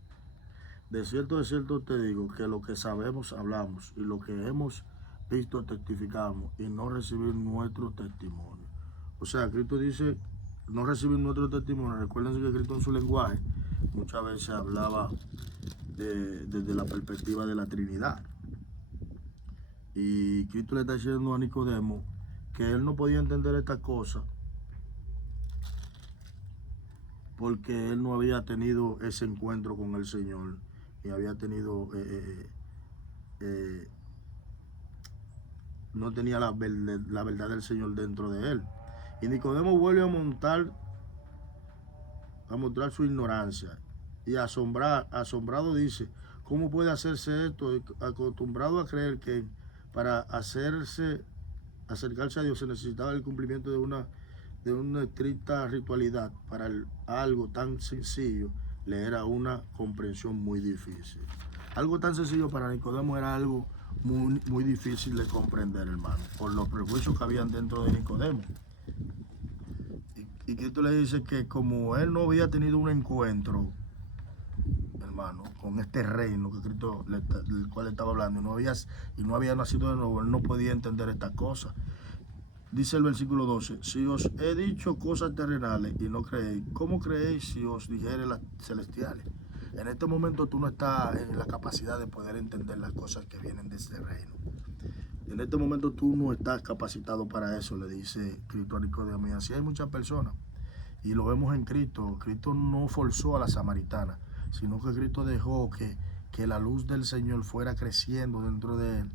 de cierto te digo que lo que sabemos hablamos y lo que hemos visto testificamos y no recibir nuestro testimonio. O sea, Cristo dice no recibir nuestro testimonio. Recuérdense que Cristo en su lenguaje muchas veces hablaba desde la perspectiva de la Trinidad. Y Cristo le está diciendo a Nicodemo que él no podía entender estas cosas porque él no había tenido ese encuentro con el Señor y había tenido no tenía la verdad del Señor dentro de él. Y Nicodemo vuelve a mostrar su ignorancia y asombrado dice: ¿cómo puede hacerse esto? Acostumbrado a creer que para acercarse a Dios se necesitaba el cumplimiento de una estricta ritualidad. Para algo tan sencillo le era una comprensión muy difícil. Algo tan sencillo para Nicodemo era algo muy difícil de comprender, hermano, por los prejuicios que habían dentro de Nicodemo. Y Cristo le dice que como él no había tenido un encuentro, hermano, con este reino que Cristo, del cual estaba hablando, y no había nacido de nuevo, él no podía entender estas cosas. Dice el versículo 12: si os he dicho cosas terrenales y no creéis, ¿cómo creéis si os dijere las celestiales? En este momento tú no estás en la capacidad de poder entender las cosas que vienen de este reino. En este momento tú no estás capacitado para eso, le dice Cristo a Nicodemo. Y así hay muchas personas, y lo vemos en Cristo. Cristo no forzó a la samaritana, sino que Cristo dejó que la luz del Señor fuera creciendo dentro de él,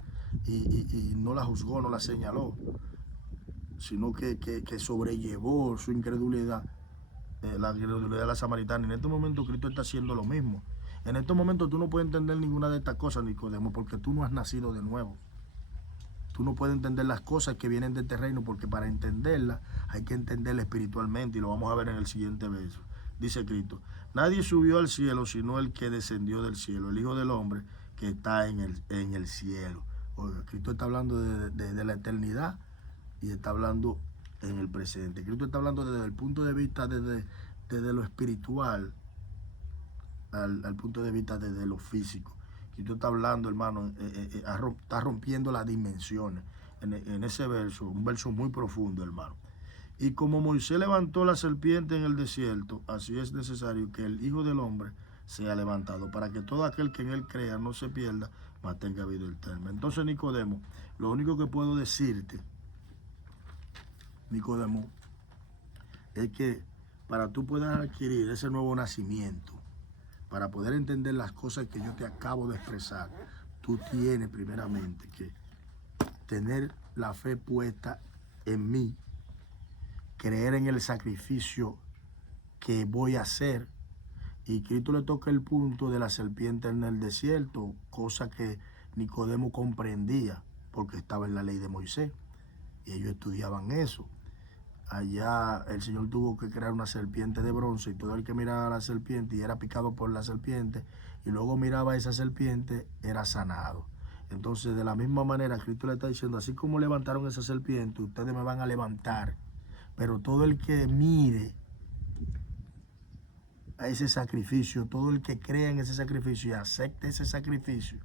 y no la juzgó, no la señaló, sino que sobrellevó su incredulidad, la incredulidad de la samaritana. En este momento Cristo está haciendo lo mismo. En este momento tú no puedes entender ninguna de estas cosas, Nicodemo, porque tú no has nacido de nuevo. Tú no puedes entender las cosas que vienen de este reino, porque para entenderlas hay que entenderlas espiritualmente, y lo vamos a ver en el siguiente verso. Dice Cristo: nadie subió al cielo sino el que descendió del cielo, el Hijo del Hombre que está en el cielo. Oiga, Cristo está hablando de la eternidad y está hablando en el presente. Cristo está hablando desde el punto de vista desde lo espiritual al punto de vista desde lo físico. Cristo está hablando, hermano, está rompiendo las dimensiones en ese verso, un verso muy profundo, hermano. Y como Moisés levantó la serpiente en el desierto, así es necesario que el Hijo del Hombre sea levantado, para que todo aquel que en él crea no se pierda, mas tenga vida eterna. Entonces, Nicodemo, lo único que puedo decirte, Nicodemo, es que para tú puedas adquirir ese nuevo nacimiento, para poder entender las cosas que yo te acabo de expresar, tú tienes primeramente que tener la fe puesta en mí, creer en el sacrificio que voy a hacer. Y Cristo le toca el punto de la serpiente en el desierto, cosa que Nicodemo comprendía porque estaba en la ley de Moisés y ellos estudiaban eso. Allá el Señor tuvo que crear una serpiente de bronce, y todo el que miraba a la serpiente y era picado por la serpiente y luego miraba a esa serpiente era sanado. Entonces, de la misma manera, Cristo le está diciendo: así como levantaron esa serpiente, ustedes me van a levantar, pero todo el que mire a ese sacrificio, todo el que crea en ese sacrificio y acepte ese sacrificio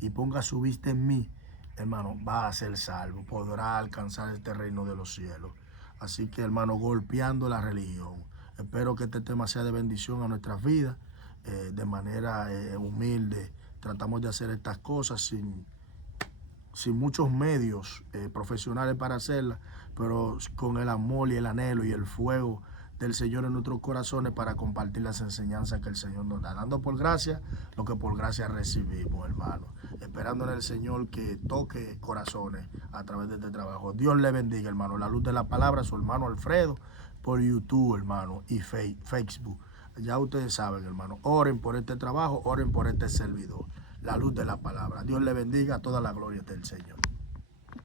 y ponga su vista en mí, hermano, va a ser salvo, podrá alcanzar este reino de los cielos. Así que, hermano, golpeando la religión. Espero que este tema sea de bendición a nuestras vidas. De manera humilde tratamos de hacer estas cosas sin muchos medios profesionales para hacerlas, pero con el amor y el anhelo y el fuego del Señor en nuestros corazones para compartir las enseñanzas que el Señor nos da, dando por gracia lo que por gracia recibimos, hermano, esperando en el Señor que toque corazones a través de este trabajo. Dios le bendiga, hermano. La Luz de la Palabra, su hermano Alfredo, por YouTube, hermano, y Facebook. Ya ustedes saben, hermano, oren por este trabajo, oren por este servidor. La Luz de la Palabra. Dios le bendiga, toda la gloria del Señor.